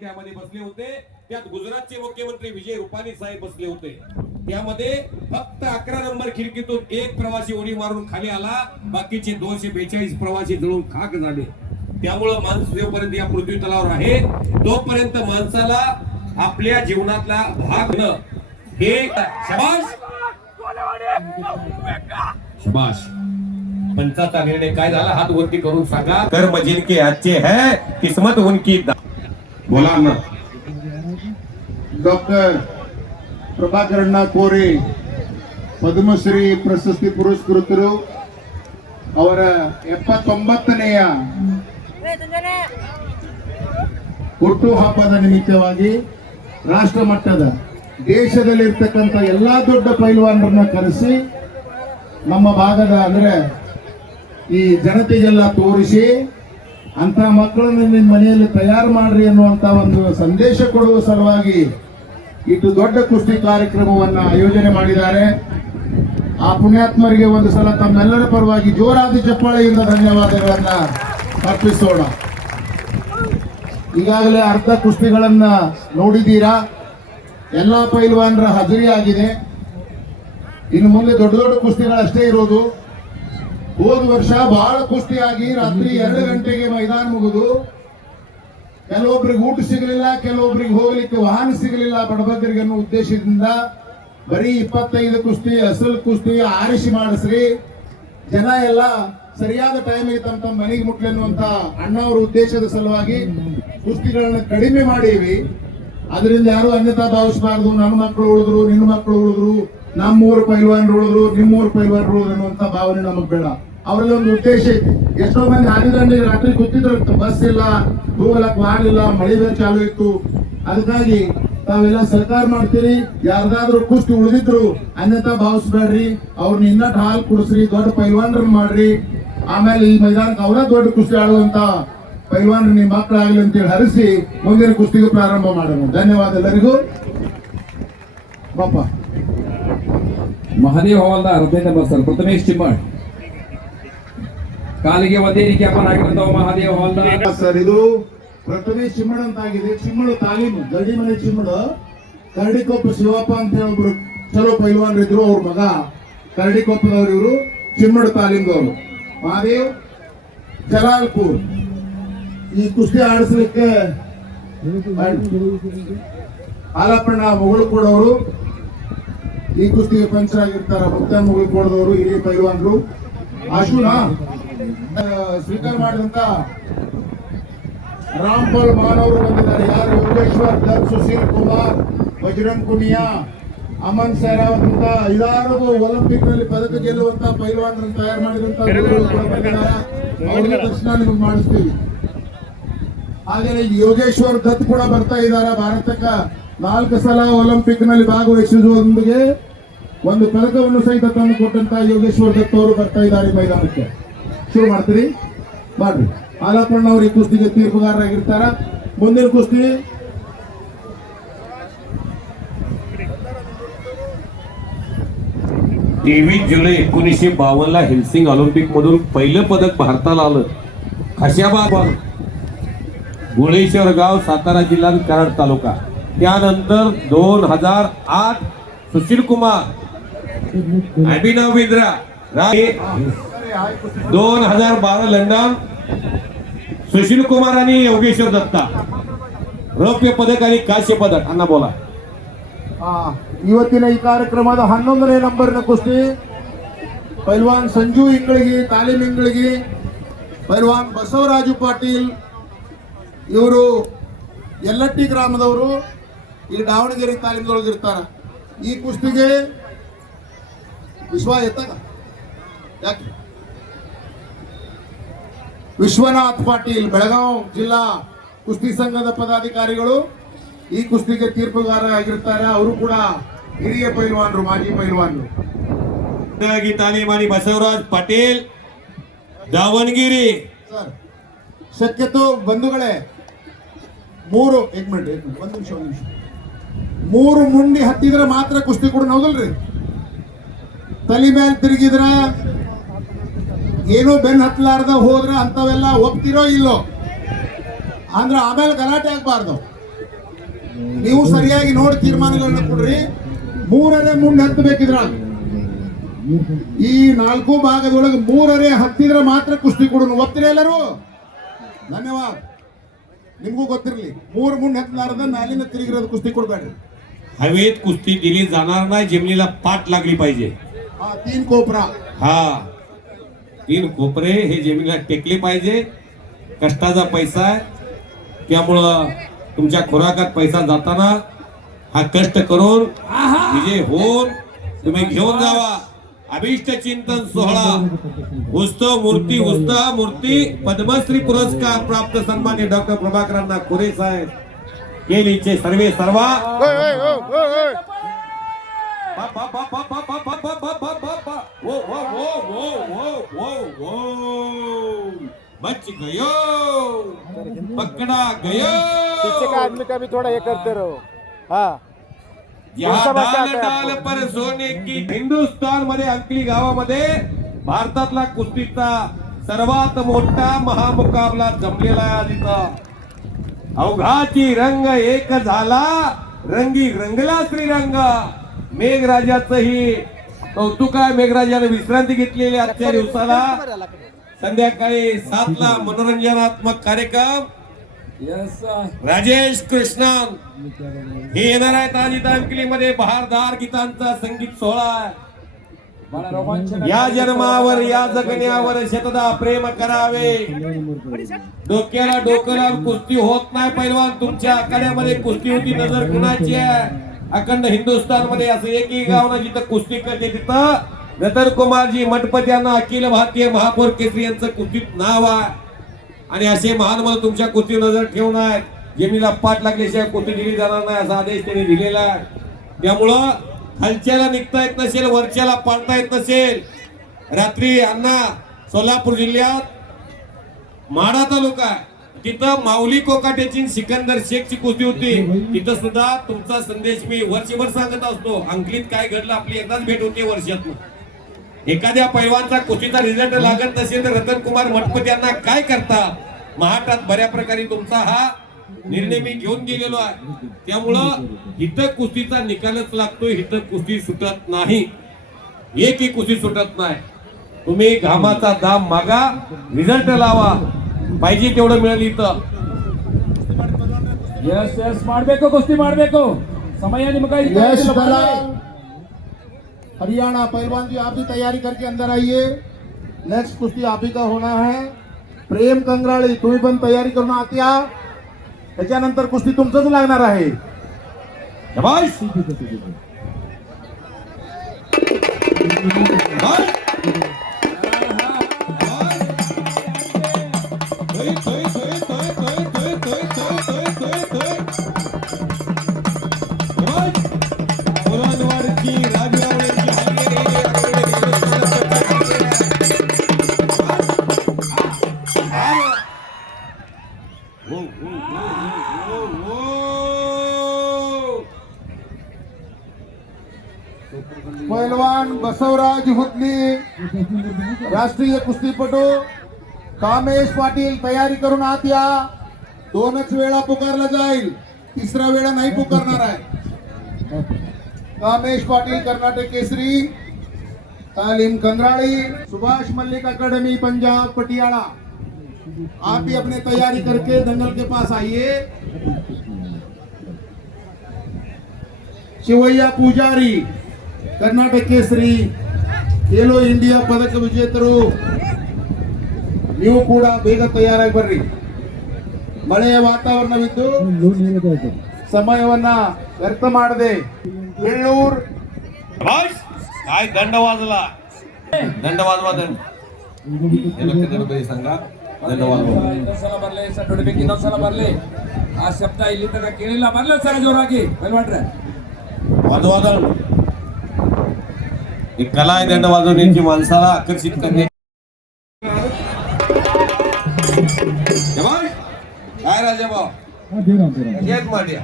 त्यामध्ये बसले होते. त्यात गुजरातचे मुख्यमंत्री विजय रुपानी साहेब बसले होते. त्यामध्ये फक्त 11 नंबर खिडकीतून एक प्रवासी उडी मारून खाली आला. बाकीचे 242 प्रवासी जळून खाक झाले. त्यामुळं माणूस जोपर्यंत या पृथ्वी तलावर आहे तोपर्यंत माणसाला आपल्या जीवनातला भाग न हे शबाश शबाश. पंचाचा निर्णय काय झाला हात वरती करून सांगा. कर्म जिनके अच्छे है किस्मत उनकी. बोला ना. ಡಾಕ್ಟರ್ ಪ್ರಭಾಕರಣ್ಣ ಕೋರೆ ಪದ್ಮಶ್ರೀ ಪ್ರಶಸ್ತಿ ಪುರಸ್ಕೃತರು ಅವರ 79ನೆಯ ಹುಟ್ಟುಹಬ್ಬದ ನಿಮಿತ್ತವಾಗಿ ರಾಷ್ಟ್ರ ಮಟ್ಟದ ದೇಶದಲ್ಲಿರ್ತಕ್ಕಂಥ ಎಲ್ಲಾ ದೊಡ್ಡ ಪೈಲ್ವಾನರನ್ನ ಕರೆಸಿ ನಮ್ಮ ಭಾಗದ ಅಂದ್ರೆ ಈ ಜನತೆಗೆಲ್ಲ ತೋರಿಸಿ ಅಂತ ಮಕ್ಕಳನ್ನು ನಿಮ್ಮ ಮನೆಯಲ್ಲಿ ತಯಾರು ಮಾಡ್ರಿ ಅನ್ನುವಂತ ಒಂದು ಸಂದೇಶ ಕೊಡುವ ಸಲುವಾಗಿ ಇಷ್ಟು ದೊಡ್ಡ ಕುಸ್ತಿ ಕಾರ್ಯಕ್ರಮವನ್ನ ಆಯೋಜನೆ ಮಾಡಿದ್ದಾರೆ. ಆ ಪುಣ್ಯಾತ್ಮರಿಗೆ ಒಂದು ಸಲ ತಮ್ಮೆಲ್ಲರ ಪರವಾಗಿ ಜೋರಾದ ಚಪ್ಪಾಳೆಯಿಂದ ಧನ್ಯವಾದಗಳನ್ನ ಅರ್ಪಿಸೋಣ. ಈಗಾಗಲೇ ಅರ್ಧ ಕುಸ್ತಿಗಳನ್ನ ನೋಡಿದ್ದೀರಾ. ಎಲ್ಲಾ ಪೈಲ್ವಾನರ ಹಾಜರಿ ಆಗಿದೆ. ಇನ್ನು ಮುಂದೆ ದೊಡ್ಡ ದೊಡ್ಡ ಕುಸ್ತಿಗಳಷ್ಟೇ ಇರೋದು. ಹೋದ ವರ್ಷ ಬಹಳ ಕುಸ್ತಿಯಾಗಿ ರಾತ್ರಿ 2 ಗಂಟೆಗೆ ಮೈದಾನ ಮುಗಿದು ಕೆಲವೊಬ್ಬರಿಗೆ ಊಟ ಸಿಗಲಿಲ್ಲ, ಕೆಲವೊಬ್ಬರಿಗೆ ಹೋಗ್ಲಿಕ್ಕೆ ವಾಹನ ಸಿಗಲಿಲ್ಲ ಬಡಬಗ್ಗರಿಗೆ ಅನ್ನೋ ಉದ್ದೇಶದಿಂದ ಬರೀ 25 ಕುಸ್ತಿ ಅಸಲ್ ಕುಸ್ತಿ ಆರಿಸಿ ಮಾಡಿಸ್ರಿ, ಜನ ಎಲ್ಲ ಸರಿಯಾದ ಟೈಮಿಗೆ ತಮ್ಮ ಮನೆಗೆ ಮುಟ್ಲಿ ಅನ್ನುವಂತ ಅಣ್ಣವರ ಉದ್ದೇಶದ ಸಲುವಾಗಿ ಕುಸ್ತಿಗಳನ್ನ ಕಡಿಮೆ ಮಾಡೀವಿ. ಅದರಿಂದ ಯಾರು ಅನ್ಯತಾ ಭಾವಿಸಬಾರ್ದು. ನನ್ನ ಮಕ್ಕಳು ಉಳಿದ್ರು, ನಿನ್ನ ಮಕ್ಕಳು ಉಳಿದ್ರು, ನಮ್ಮೂರು ಪೈಲ್ವಾನ್ರು ಉಳಿದ್ರು, ನಿಮ್ಮೂರು ಪೈಲ್ವಾನ್ರು ಉಳಿದ್ರು ಅನ್ನುವಂತ ಭಾವನೆ ನಮಗ್ ಬೇಡ. ಅವರಲ್ಲಿ ಒಂದು ಉದ್ದೇಶ ಐತಿ. ಎಷ್ಟೋ ಮಂದಿ ಹಾದಿದಂಡಿ ರಾತ್ರಿ ಕೂತಿದ್ರು, ಬಸ್ ಇಲ್ಲ, ಹೋಗಲಕ್ ವಾಹನ ಇಲ್ಲ, ಮಳೆ ಬೇರೆ ಚಾಲು ಇತ್ತು. ಅದಕ್ಕಾಗಿ ತಾವೆಲ್ಲ ಸರ್ಕಾರ ಮಾಡ್ತೀರಿ, ಯಾರ್ದಾದ್ರೂ ಕುಸ್ತಿ ಉಳಿದಿದ್ರು ಅನ್ಯತಾ ಭಾವಿಸ್ಬೇಡ್ರಿ, ಅವ್ರನ್ನ ಇನ್ನಟ್ ಹಾಲು ಕುಡಿಸ್ರಿ, ದೊಡ್ಡ ಪೈಲ್ವಾನ್ರನ್ನ ಮಾಡ್ರಿ. ಆಮೇಲೆ ಈ ಮೈದಾನಕ್ಕೆ ಅವರ ದೊಡ್ಡ ಕುಸ್ತಿ ಆಡುವಂತ ಪೈಲ್ವಾನ್ ನಿಮ್ಮ ಮಕ್ಕಳಾಗಲಿ ಅಂತೇಳಿ ಹರಿಸಿ ಮುಂದಿನ ಕುಸ್ತಿಗೆ ಪ್ರಾರಂಭ ಮಾಡೋಣ. ಧನ್ಯವಾದ ಎಲ್ಲರಿಗೂ. ಬಾಪ ಮಹದೇವ್ ಹವಾಲ್ದಾರ್ 15 ನಂಬರ್ ಸರ್, ಪ್ರಥಮೇಶ್ ಚಿಮ್ಮಡ್. ಕಾಲಿಗೆ ಒಂದೇ ಜ್ಞಾಪನ ಆಗಿರುತ್ತವ ಮಹದೇವ್ ಹವಾಲ್ದಾರ್ ಸರ್. ಇದು ಪ್ರಥಮೇಶ್ ಚಿಮ್ಮಡ್ ಅಂತ ಆಗಿದೆ. ಚಿಮ್ಮಡು ತಾಲೀಮು ಗಡಿ ಮನೆ ಚಿಮ್ಮಡು. ಕರಡಿಕೊಪ್ಪ ಶಿವಪ್ಪ ಅಂತ ಹೇಳಿ ಒಬ್ರು ಚಲೋ ಪೈಲ್ವಾನ್ ಇದ್ರು, ಅವ್ರ ಮಗ ಕರಡಿಕೊಪ್ಪದವ್ರು. ಇವರು ಚಿಮ್ಮಡು ತಾಲೀಮ್ದವರು. ಮಹಾದೇವ್ ಜಲಾಲ್ಪುರ್. ಈ ಕುಸ್ತಿ ಆಡಿಸ್ಲಿಕ್ಕೆ ಹಾಲಪ್ಪಣ್ಣ ಮುಗುಳುಕೋಡವರು ಈ ಕುಸ್ತಿಗೆ ಪಂಚರಾಗಿರ್ತಾರ. ಮುಕ್ತ ಮುಗುಳುಕೋಡದವರು ಹಿರಿಯ ಪೈಲ್ವಾನ್ರು. ಅಶುನ ಸ್ವೀಕಾರ ಮಾಡಿದಂತ ರಾಮ್ಪಾಲ್ ಮಾನವರು ಬಂದಿದ್ದಾರೆ. ಯಾರು? ಯೋಗೇಶ್ವರ್ ದತ್, ಸುಶೀಲ್ ಕುಮಾರ್, ಬಜರಂಗ್ ಕುನಿಯಾ, ಅಮನ್ ಸೈರಾವತ್ ಅಂತ 5 ಒಲಿಂಪಿಕ್ ನಲ್ಲಿ ಪದಕ ಗೆಲ್ಲುವಂತ ಪೈಲ್ವಾನ್ರನ್ನು ತಯಾರು ಮಾಡಿದಂತ ಅವ್ರಿಗೆ ದರ್ಶನ ನಿಮಗೆ ಮಾಡಿಸ್ತೀವಿ. ಹಾಗೆ ಯೋಗೇಶ್ವರ್ ದತ್ ಕೂಡ ಬರ್ತಾ ಇದ್ದಾರೆ. ಭಾರತಕ್ಕ 4 ಸಲ ಒಲಿಂಪಿಕ್ ನಲ್ಲಿ ಭಾಗವಹಿಸುವುದರೊಂದಿಗೆ ಒಂದು ಪದಕವನ್ನು ಸಹಿತ ತಂದು ಕೊಟ್ಟಂತ ಯೋಗೇಶ್ವರ್ ದತ್ ಅವರು ಬರ್ತಾ ಇದ್ದಾರೆ ಮೈದಾನಕ್ಕೆ. ಶುರು ಮಾಡ್ತೀರಿ? ಮಾಡ್ರಿ. ಹಾಲಪ್ಪಣ್ಣ ಅವರು ಈ ಕುಸ್ತಿಗೆ ತೀರ್ಪುಗಾರರಾಗಿರ್ತಾರ. ಮುಂದಿನ कुस्ती तेवीस जुलै 1952 हेल्सिंग ऑलिम्पिक मधून पहिलं पदक भारताला आलं. खाशाबाद गोळेश्वर गाव, सातारा जिल्हा, कराड तालुका. त्यानंतर 2008 सुशील कुमार, अभिनव बिंद्रा. 2012 लंडन सुशील कुमार आणि योगेश्वर दत्ता रौप्य पदक आणि कांस्य पदक. अण्णा बोला. ಇವತ್ತಿನ ಈ ಕಾರ್ಯಕ್ರಮದ 11ನೇ ನಂಬರ್ನ ಕುಸ್ತಿ ಪೈಲ್ವಾನ್ ಸಂಜು ಇಂಗಳಗಿ, ತಾಲೀಮ್ ಇಂಗಳಗಿ, ಪೈಲ್ವಾನ್ ಬಸವರಾಜು ಪಾಟೀಲ್. ಇವರು ಯಲ್ಲಟ್ಟಿ ಗ್ರಾಮದವರು, ಈ ದಾವಣಗೆರೆ ತಾಲೀಮ್ದೊಳಗೆ ಇರ್ತಾರ. ಈ ಕುಸ್ತಿಗೆ ಯಾಕೆ ವಿಶ್ವನಾಥ್ ಪಾಟೀಲ್ ಬೆಳಗಾವಿ ಜಿಲ್ಲಾ ಕುಸ್ತಿ ಸಂಘದ ಪದಾಧಿಕಾರಿಗಳು ಈ ಕುಸ್ತಿಗೆ ತೀರ್ಪುಗಾರರಾಗಿರ್ತಾರೆ. ಅವರು ಕೂಡ ಹಿರಿಯ ಪೈಲ್ವಾನ್ರು, ಮಾಜಿ ಪೈಲ್ವಾನ್ರು. तालीम बसवराज पाटील दावणगिरी. ಸರ್, ಶಕ್ಯतो ಬಂಧುಗಳೇ, 1 ನಿಮಿಷ 3 ಮುಂಡಿ ಹತ್ತಿದ್ರೆ ಮಾತ್ರ ಕುಸ್ತಿ ಕೂಡ ಹೌದಲ್ರಿ. ತಲೆ ಮೇಲೆ ತಿರುಗಿದ್ರ ಏನೋ ಬೆನ್ ಹತ್ತಲಾರ್ದ ಹೋದ್ರ ಅಂತವೆಲ್ಲ ಒಪ್ತಿರೋ ಇಲ್ಲೋ ಅಂದ್ರೆ ಆಮೇಲೆ ಗಲಾಟೆ ಆಗ್ಬಾರ್ದು. ನೀವು ಸರಿಯಾಗಿ ನೋಡಿ ತೀರ್ಮಾನಗಳನ್ನ ಕೊಡ್ರಿ. 3ನೇ ಮುಂದೆ ಹತ್ತಬೇಕಿದ್ರ ಈ 4 ಭಾಗದೊಳಗೆ 3ನೇ ಹತ್ತಿದ್ರೆ ಮಾತ್ರ ಕುಸ್ತಿ ಕೊಡೋಣ. ಒಪ್ತಿರ ಎಲ್ಲರೂ? ಧನ್ಯವಾದ. ನಿಮಗೂ ಗೊತ್ತಿರಲಿ, 3 ಮುಂದೆ ಹತ್ತಲಾರ್ದ ಮ್ಯಾಲಿನ ತಿರುಗಿರೋದು ಕುಸ್ತಿ ಕೊಡ್ಬೇಡ್ರಿ. हवेत कुस्ती दिली जाणार नाही, जमिनीला पाठ लागली पाहिजे. 3 कोपरा. हा 3 कोपरे हे जमिनीला टेकले पाहिजे. कष्टाचा पैसा आहे, त्यामुळं तुमच्या खोराकात पैसा जाताना हा कष्ट करून विजय होऊन तुम्ही घेऊन जावा. अभिष्ट चिंतन सोहळा उत्सव मूर्ती पद्मश्री पुरस्कार प्राप्त सन्मान्य डॉक्टर प्रभाकरांना खोरे साहेब केलीचे सर्वे सर्वा बच गयो, पकड़ा गयो. पीछे का आदमी का भी थोड़ा ये करते रहो. हाँ, डाल पर सोने की. हिंदुस्थान मध्ये अंकली गावामध्ये भारतातला कुस्तीचा सर्वात मोठा महामुकाबला जमलेला आहे. इथं अवघाची रंग एक झाला, रंगी रंगला श्रीरंग. मेघराजाचंही कौतुक आहे. मेघराजाने विश्रांती घेतलेली आजच्या दिवसाला. संध्याकाळी 7ला मनोरंजनात्मक कार्यक्रम. राजेश कृष्णन हे येणार आहेत. आज इथं अंकलीमध्ये बहारदार गीतांचा संगीत सोहळा. बड़ा रोमांचक या जन्मावर या जगण्यावर शतदा प्रेम करावे. डोक्याला डोकं लावून कुस्ती होत नाही पैलवान. तुमच्या आखाड्यामध्ये कुस्ती होती, नजर कुणाची आहे? अखंड हिंदुस्थान मध्ये असं एकही गाव ना जिथं कुस्ती करते तिथं रतन कुमारजी मठपत यांना अखिल भारतीय महापौर केसरी यांचं कुस्तीत नाव आहे. आणि असे महान मला तुमच्या कुस्ती नजर ठेवणार. जमिनीला पाठ लागल्याशिवाय कुस्ती दिली जाणार नाही असा आदेश त्यांनी दिलेला आहे. त्यामुळं खालच्याला निघता येत नसेल, वरच्याला पाळता येत नसेल. रात्री अण्णा सोलापूर जिल्ह्यात माढा तालुका तिथं माऊली कोकाटेची सिकंदर शेखची कुस्ती होती. तिथं सुद्धा तुमचा संदेश मी वर्षभर सांगत असतो. अंकलीत काय घडलं आपली एकदाच भेट होते वर्षातून. एखाद्या पैलवानचा कुस्तीचा रिझल्ट लागत नसेल तर रतन कुमार मठपत यांना काय करता? महाराष्ट्रात बऱ्या प्रकारे तुमचा हा निर्णय मी घेऊन गेलेलो आहे. त्यामुळं इथं कुस्तीचा निकालच लागतो, इथं कुस्ती सुटत नाही, एकही कुस्ती सुटत नाही. तुम्ही घामाचा दाम मागा, रिझल्ट लावा, पाहिजे तेवढं मिळेल इथं. यस यस ಮಾಡಬೇಕು ಕುಸ್ತಿ ಮಾಡಬೇಕು ಸಮಯ ನಿಮಗೆ यश दलाल हरियाणा पहलवान जी, आप भी तैयारी करके अंदर आइए. नेक्स्ट कुस्ती आप ही का होना है. प्रेम कंगराळी, तुम्ही पण तयारी करून आत या. त्याच्यानंतर कुस्ती तुमचंच लागणार आहे. शाबाश. पहलवान बसवराज हुतली, राष्ट्रीय कुस्तीपटू कामेश पाटील, तयारी करून आत या. 2च वेळा पुकारला जाईल, तिसरा वेळा नाही पुकारणार आहे. कामेश पाटील कर्नाटक केसरी, तालीम कंगराळी, सुभाष मल्लिक अकेडमी पंजाब पटियाला. आप भी अपने तैयारी करके दंगल के पास आइए. शिवಯ್ಯ पूजारी कर्नाटक केसरी, खेलो इंडिया पदक ವಿಜೇತರು. ನೀವು ಕೂಡ ಬೇಗ ತಯಾರಾಗಿ ಬರ್ರಿ. ಮಳೆಯ ವಾತಾವರಣವಿದ್ದು ಸಮಯವನ್ನ ವ್ಯರ್ಥ ಮಾಡದೆ ಬೆಳ್ಳೂರು शाबाश. काय दंड वाजला, दंड वाजवा, दंड सांगा. दंड वाजवा. ಇನ್ನೊಂದ್ಸಲ ಬರ್ಲಿ ಸರ್, ನೋಡ್ಬೇಕು ಇನ್ನೊಂದ್ಸಲ ಬರ್ಲಿ. ಆ ಶಬ್ದ ಇಲ್ಲಿ ತನಕ ಕೇಳಿಲ್ಲ. ಬರ್ಲಿ ಸರ್ ಜೋರಾಗಿ ಬೈಲ್ವಾಡ್ರೆ. वाजवा दंड. ही कला आहे दंड वाजवण्याची, माणसाला आकर्षित करणे. शाबाश. काय राजाभाऊ हेच मांड्या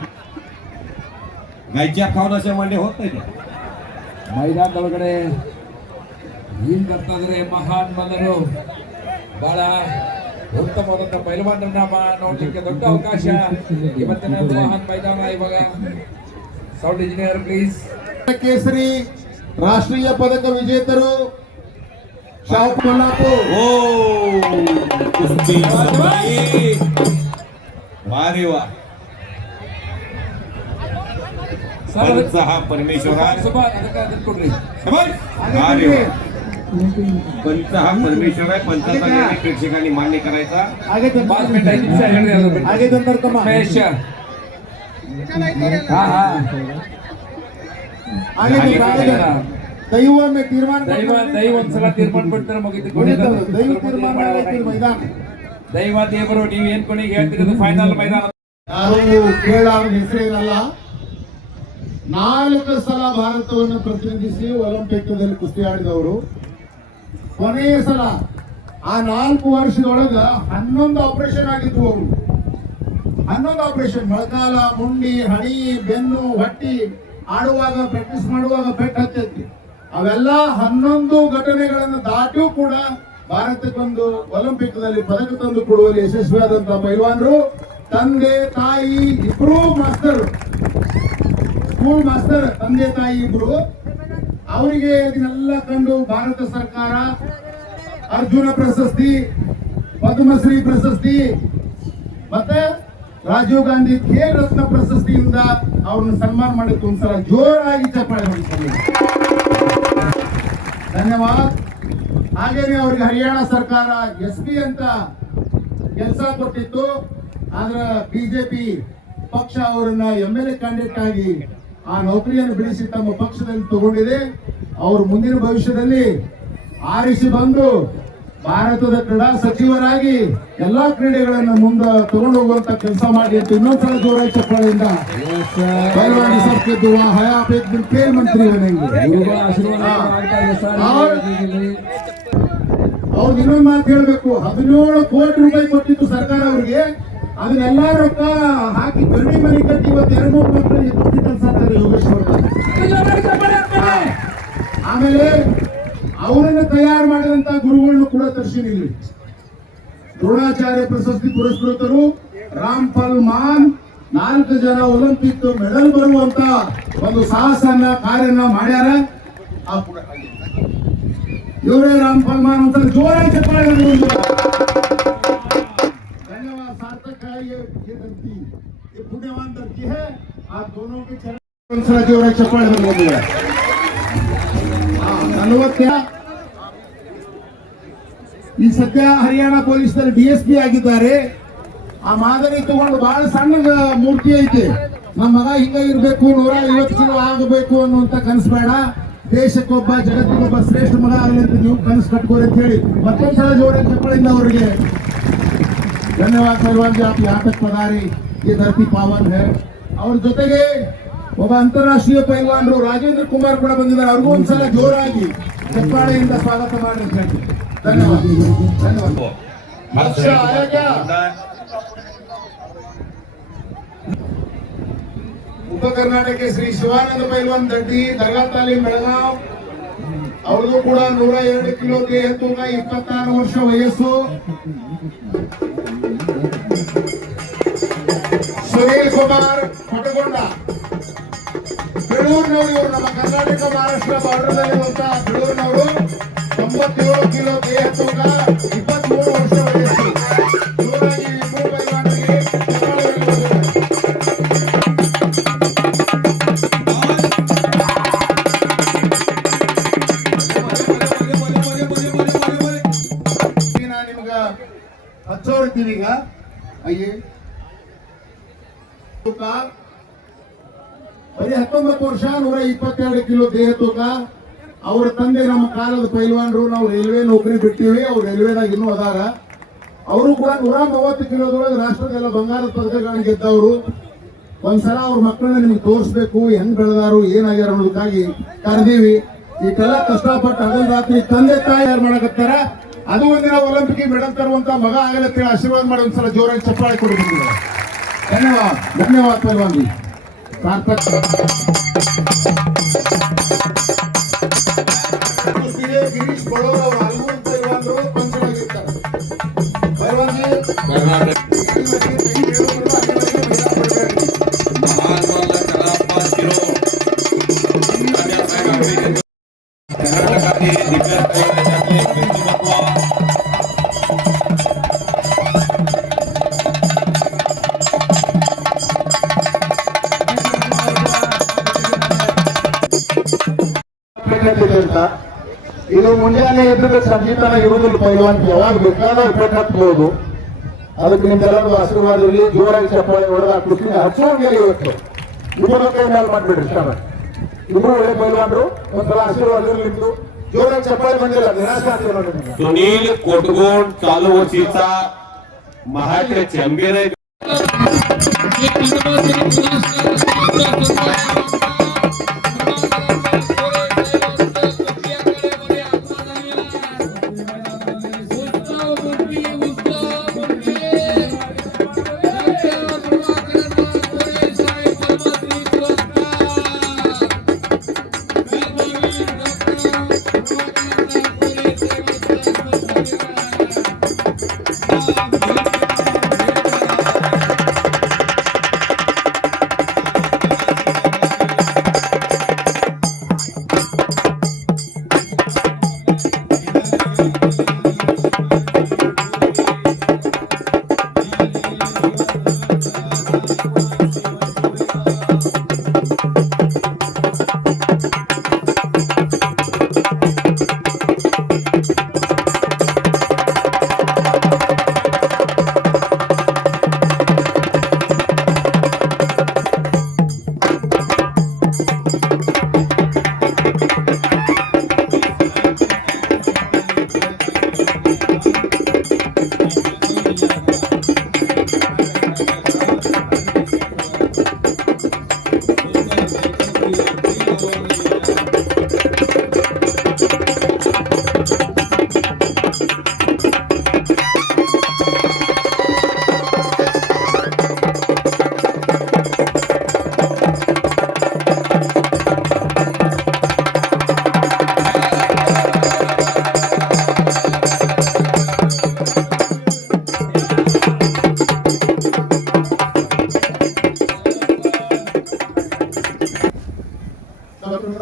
गायच्या खावण्याच्या मांड्या होत नाही त्या. ಮೈದಾನದ ಒಳಗಡೆ ಏನ್ ಬರ್ತಾ ಇದಾರೆ ಮಹಾನ್ ಮಲ್ಲರು. ಬಹಳ ಉತ್ತಮವಾದಂತ ಪೈಲ್ವಾನರನ್ನ ನೋಡ್ಲಿಕ್ಕೆ ದೊಡ್ಡ ಅವಕಾಶ ಇವತ್ತಿನ ಮಹಾನ್ ಮೈದಾನ. ಇವಾಗ ಸೌಂಡ್ ಇಂಜಿನಿಯರ್ ಪ್ಲೀಸ್. ಕೇಸರಿ ರಾಷ್ಟ್ರೀಯ ಪದಕ ವಿಜೇತರು ಶಾಹು ಕೊಲ್ಲಾಪುರ್. ओ कुस्ती संपली. वा रे वा. पंच हा परमेश्वर आहे. ಕೊಡ್ರಿ. शाबाश. वा रे वा. पंच हा परमेश्वर आहे. पंचाचा निर्णय प्रेक्षकांनी मान्य करायचा. आगे 5 मिनिट 5 ನಿಮಿಷ ಹೇಳ್ರಿ ಅದು. आगे नंतर कमा ಮಹೇಶ್ ಹಾ ಹಾ आगे ದೈವ में ತೀರ್ಮಾನ ದೈವ ಒಂದ್ಸಲ ತೀರ್ಮಾನ ಬಿಡ್ತಾರೆ ಮುಗಿತು. ದೈವ ತೀರ್ಮಾನ ಮಾಡೈತಿ ಮೈದಾನ. ದೈವ ದೇವರು ನೀವು ಏನ್ ಕೊನೆಗೆ ಹೇಳ್ತಿರೋದು ಫೈನಲ್ ಮೈದಾನ. ಯಾರು ಕೇಳಾರ ಹೆಸರೇನಲ್ಲ. 4 ಸಲ ಭಾರತವನ್ನು ಪ್ರತಿನಿಧಿಸಿ ಒಲಿಂಪಿಕ್ನಲ್ಲಿ ಕುಸ್ತಿ ಆಡಿದವರು. ಕೊನೆಯ ಸಲ ಆ 4 ವರ್ಷದೊಳಗ 11 ಆಪರೇಷನ್ ಆಗಿದ್ವು ಅವರು. 11 ಆಪರೇಷನ್, ಮೊಳಕಾಲ, ಮುಂಡಿ, ಹಣಿ, ಬೆನ್ನು, ಹೊಟ್ಟಿ. ಆಡುವಾಗ ಪ್ರಾಕ್ಟೀಸ್ ಮಾಡುವಾಗ ಪೆಟ್ಟು ಹತ್ತೈತಿ. ಅವೆಲ್ಲ 11 ಘಟನೆಗಳನ್ನು ದಾಟಿಯೂ ಕೂಡ ಭಾರತಕ್ಕೊಂದು ಒಲಿಂಪಿಕ್ನಲ್ಲಿ ಪದಕ ತಂದು ಕೊಡುವಲ್ಲಿ ಯಶಸ್ವಿಯಾದಂತಹ ಪೈಲ್ವಾನರು. ತಂದೆ ತಾಯಿ ಇಬ್ರು ಮಾಸ್ತರ್, ಸ್ಕೂಲ್ ಮಾಸ್ತರ್, ತಂದೆ ತಾಯಿ ಇಬ್ರು. ಅವರಿಗೆ ಇದನ್ನೆಲ್ಲ ಕಂಡು ಭಾರತ ಸರ್ಕಾರ ಅರ್ಜುನ ಪ್ರಶಸ್ತಿ, ಪದ್ಮಶ್ರೀ ಪ್ರಶಸ್ತಿ ಮತ್ತೆ ರಾಜೀವ್ ಗಾಂಧಿ ಖೇಲ್ ರತ್ನ ಪ್ರಶಸ್ತಿಯಿಂದ ಅವ್ರನ್ನ ಸನ್ಮಾನ ಮಾಡಿತ್ತು. ಒಂದ್ಸಲ ಜೋರಾಗಿ ಚಪ್ಪಾಳೆ ಹೊಡಿಸ್ತಾರೆ. ಧನ್ಯವಾದ. ಹಾಗೇನೆ ಅವ್ರಿಗೆ ಹರಿಯಾಣ ಸರ್ಕಾರ SP ಅಂತ ಕೆಲಸ ಕೊಟ್ಟಿತ್ತು. ಆದ್ರೆ ಬಿಜೆಪಿ ಪಕ್ಷ ಅವರನ್ನ MLA ಕ್ಯಾಂಡಿಡೇಟ್ ಆಗಿ ಆ ನೌಕರಿಯನ್ನು ಬಿಡಿಸಿ ತಮ್ಮ ಪಕ್ಷದಲ್ಲಿ ತಗೊಂಡಿದೆ. ಅವರು ಮುಂದಿನ ಭವಿಷ್ಯದಲ್ಲಿ ಆರಿಸಿ ಬಂದು ಭಾರತದ ಕ್ರೀಡಾ ಸಚಿವರಾಗಿ ಎಲ್ಲಾ ಕ್ರೀಡೆಗಳನ್ನ ಮುಂದೆ ತಗೊಂಡು ಹೋಗುವಂತ ಕೆಲಸ ಮಾಡಿ ಅಂತ ಇನ್ನೊಂದ್ಸಲ ಜೋರಾಗಿ ಚಪ್ಪಾಳೆಯಿಂದ पहलवान सबके दुआ है आप एक दिन खेल मंत्री बनेंगे. ಗುರುಗಳ ಆಶೀರ್ವಾದ ಆಗ್ತಾ ಇದೆ ಸರ್ ಇಲ್ಲಿ. ಅವ್ರು ಇನ್ನೊಂದು ಮಾತು ಹೇಳ್ಬೇಕು. 17 ಕೋಟಿ ರೂಪಾಯಿ ಕೊಟ್ಟಿತ್ತು ಸರ್ಕಾರ ಅವ್ರಿಗೆ. ಅದನ್ನೆಲ್ಲ ರೊಕ್ಕ ಹಾಕಿ ಗರ್ಡಿ ಮನೆ ಕಟ್ಟಿ ಇವತ್ತು 2-3 ಮಕ್ಕಳಿಗೆ ದುಡ್ಡು ಕೆಲಸ ಆಗ್ತಾರೆ ಯೋಗೇಶ್ವರ. ಆಮೇಲೆ ಅವರನ್ನು ತಯಾರು ಮಾಡಿದಂತ ಗುರುಗಳನ್ನು ಕೂಡ ತರಿಸಿನಿಲ್ಲ. ದ್ರೋಣಾಚಾರ್ಯ ಪ್ರಶಸ್ತಿ ಪುರಸ್ಕೃತರು ರಾಮ್ಫಲ್ ಮಾನ್ 4 ಜನ ಒಲಿಂಪಿಕ್ ಮೆಡಲ್ ಬರುವಂತ ಒಂದು ಸಾಹಸನ ಕಾರ್ಯನ ಮಾಡ್ಯಾರ. ಇವರೇ ರಾಮ್ಫಲ್ ಮಾನ್ ಅಂತ ಜೋರಾಗಿ ಚಪ್ಪಾಳೆ धन्यवाद. सार्थक है ये धरती, ये पुण्यवान धरती है. आप दोनों के चरण जोराಗಿ ಚಪ್ಪಾಳೆ ಬಂದಿದೆ. 40 ಈ ಸದ್ಯ ಹರಿಯಾಣ ಪೊಲೀಸರು DSP ಆಗಿದ್ದಾರೆ. ಆ ಮಾದರಿ ತಗೊಂಡು ಬಹಳ ಸಣ್ಣ ಮೂರ್ತಿ ಐತಿ. ನಮ್ಮ ಮಗ ಹಿಂಗ ಇರ್ಬೇಕು 150 ಕಿಲೋ ಆಗಬೇಕು ಅನ್ನುವಂತ ಕನಸು ಬೇಡ. ದೇಶಕ್ಕೊಬ್ಬ ಜಗತ್ತಿಗೊಬ್ಬ ಶ್ರೇಷ್ಠ ಮಗ ಆಗಲಿ ಅಂತ ನೀವು ಕನಸು ಕಟ್ಕೋರಿ ಅಂತ ಹೇಳಿ ಮತ್ತೊಂದ್ಸಲ ಜೋರಾಗಿ ಚಪ್ಪಾಳೆಯಿಂದ ಅವರಿಗೆ ಧನ್ಯವಾದ. पहलवान जी आप यहाँ तक पधारे, ये धरती पावन है. ಅವ್ರ ಜೊತೆಗೆ ಒಬ್ಬ ಅಂತಾರಾಷ್ಟ್ರೀಯ ಪೈಲ್ವಾನರು ರಾಜೇಂದ್ರ ಕುಮಾರ್ ಕೂಡ ಬಂದಿದ್ದಾರೆ. ಅವ್ರಿಗೂ ಒಂದ್ಸಲ ಜೋರಾಗಿ ಚಪ್ಪಾಳೆಯಿಂದ ಸ್ವಾಗತ ಮಾಡಿ ಅಂತ ಹೇಳಿ ಧನ್ಯವಾದ. ಧನ್ಯವಾದ. ಹರ್ಷ ಆಯಾ ಕ್ಯಾ? ಉಪ ಕರ್ನಾಟಕ ಶ್ರೀ ಶಿವಾನಂದ ಪೈಲ್ವಾನ್ ದಡ್ಡಿ ದರ್ಗಾ ತಾಲೀಮ್ ಬೆಳಗಾವ್. ಅವ್ರಿಗೂ ಕೂಡ 102 ಕಿಲೋ ದೇಹ ತೂಕ, 26 ವರ್ಷ ವಯಸ್ಸು. ಸುನೀಲ್ ಕುಮಾರ್ ಕೊಟಗೊಂಡ ಬೆಳೂರಿನವರು. ಇವರು ನಮ್ಮ ಕರ್ನಾಟಕ ಮಹಾರಾಷ್ಟ್ರ ಬಾರ್ಡರ್ನಲ್ಲಿರುವಂತ ಬೆಳೂರಿನವರು. 97 ಕಿಲೋ ದೇಹ ತೂಕ, 23 ವರ್ಷ ವಯಸ್ಸು. ಜೋರಾಗಿ ಇಬ್ಬರು ಪೈಲ್ವಾನರಿಗೆ ನಿಮ್ಗ ಹಚ್ಚೋರಿದ್ದೀವಿ. ಈಗ ಅಯ್ಯೇ ತೂಕ ಬರೀ 19 ವರ್ಷ, 122 ಕಿಲೋ ದೇಹ ತೂಕ. ಅವರ ತಂದೆ ನಮ್ಮ ಕಾಲದ ಪೈಲ್ವಾನರು. ನಾವು ರೈಲ್ವೆ ನೌಕರಿ ಬಿಟ್ಟಿವಿ. ಅವ್ರು ರೈಲ್ವೆದಾಗ ಇನ್ನೂ ಅದಾರ. ಅವರು ಕೂಡ 130 ಕಿಲೋದೊಳಗೆ ರಾಷ್ಟ್ರದೆಲ್ಲ ಬಂಗಾರದ ಪದಕಗಳನ್ನು ಗೆದ್ದವರು. ಒಂದ್ಸಲ ಅವ್ರ ಮಕ್ಕಳನ್ನ ನಿಮ್ಗೆ ತೋರಿಸ್ಬೇಕು, ಹೆಂಗ್ ಬೆಳೆದಾರು ಏನಾಗ್ಯಾರ ಅನ್ನೋದಕ್ಕಾಗಿ ಕರೆದೀವಿ. ಈ ಕೆಲ ಕಷ್ಟಪಟ್ಟು ಹಗಲು ರಾತ್ರಿ ತಂದೆ ತಾಯಿ ಯಾರು ಮಾಡಕತ್ತಾರ. ಅದು ಒಂದಿನ ಒಲಿಂಪಿಕ್ ಮೆಡಲ್ ತರುವಂತ ಮಗ ಆಗಲತ್ತೇಳಿ ಆಶೀರ್ವಾದ ಮಾಡಿ ಒಂದ್ಸಲ ಜೋರಾಗಿ ಚಪ್ಪಾಳೆ ಕೊಡಿ. ಧನ್ಯವಾದ. ಧನ್ಯವಾದ ಪೈಲ್ವಾನ್ ಜಿ. ಸಾರ್ಥಕ್. ಗಿರೀಶ್ ಬಡೋರ್ ಅವರು ಹಲವು ಪೈಲ್ವಾನರು ಪಂಚರಾಗಿರ್ತಾರೆ. ಪೈಲ್ವಾನ್ ಜಿ ಇದು ಮುಂಜಾನೆ ಎದ್ದ ಸಂಗೀತನ ಇರುವುದಿಲ್ಲ. ಪೈಲ್ವಾನ್ ಯಾವಾಗ ಬೇಕಾದ್ರೂ ಉಪಯೋಗ ಹಾಕ್ಬಹುದು. ಅದಕ್ಕೆ ನಿಮ್ಗೆಲ್ಲರೂ ಆಶೀರ್ವಾದ ಇರಲಿ. ಜೋರಾಗಿ ಚಪ್ಪಾಳೆ ಹೊಡೆದ ಕೃಷ್ಣ ಹಚ್ಚೋಂಗಿಲ್ಲ. ಇವತ್ತು ಇಬ್ಬರು ಕೈ ಮೇಲೆ ಮಾಡ್ಬಿಡ್ರಿ. ಇಷ್ಟ ಇಬ್ರು ಒಳ್ಳೆ ಪೈಲ್ವಾನರು. ಒಂದ್ಸಲ ಆಶೀರ್ವಾದ ಇರಲಿ ನಿಮ್ದು. जोरात चप्पल म्हणजे निराश सुनील कोटगोड चालू वर्षीचा महाराष्ट्र चॅम्पियन आहे.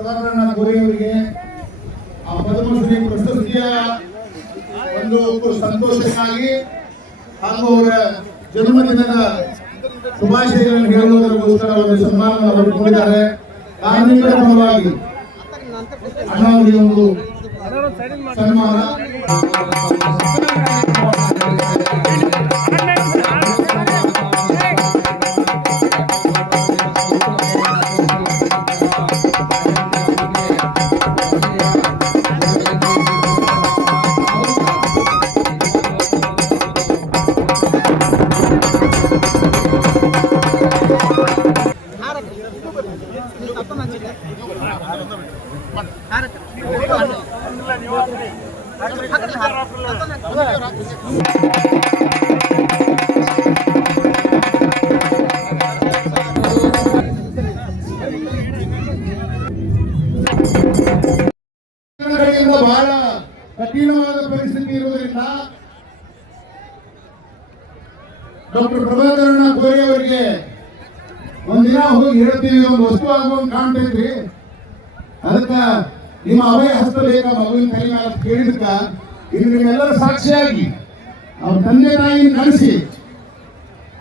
ಪ್ರಭಾಕರಣ್ಣ ಗೋರಿ ಅವರಿಗೆ ಆ ಪದ್ಮಶ್ರೀ ಪ್ರಶಸ್ತಿಯ ಒಂದು ಸಂತೋಷಕ್ಕಾಗಿ ಹಾಗೂ ಅವರ ಜನ್ಮದಿನದ ಶುಭಾಶಯಗಳನ್ನು ಹೇಳುವುದಕ್ಕೋಸ್ಕರ ಒಂದು ಸನ್ಮಾನವನ್ನು ಪಡೆದುಕೊಂಡಿದ್ದಾರೆ. ಕಾರ್ಮಿಕರ ಪರವಾಗಿ ಅಣ್ಣ ಅವರಿಗೆ ಒಂದು ಸನ್ಮಾನ. ಬಹಳ ಕಠಿಣವಾದ ಪರಿಸ್ಥಿತಿ ಇರುವುದರಿಂದ ಡಾಕ್ಟರ್ ಪ್ರಭಾಕರಣ್ಣ ಗೋರಿ ಅವರಿಗೆ ಒಂದಿನ ಹೋಗಿ ಹೇಳ್ತೀವಿ, ಒಂದು ವಸ್ತು ಆಗುವಂತ ಕಾಣ್ತೈತ್ರಿ, ಅದಕ್ಕ ನಿಮ್ಮ ಅಭಯ ಹಸ್ತ ಬೇಕಾ ಮಗುವಿನ ಕೈ ಮೇಲೆ ಕೇಳಿದಕ್ಕ ಇದು ನಿಮ್ಮೆಲ್ಲರ ಸಾಕ್ಷಿಯಾಗಿ ಅವ್ರ ತಂದೆ ತಾಯಿನ ಕಳಿಸಿ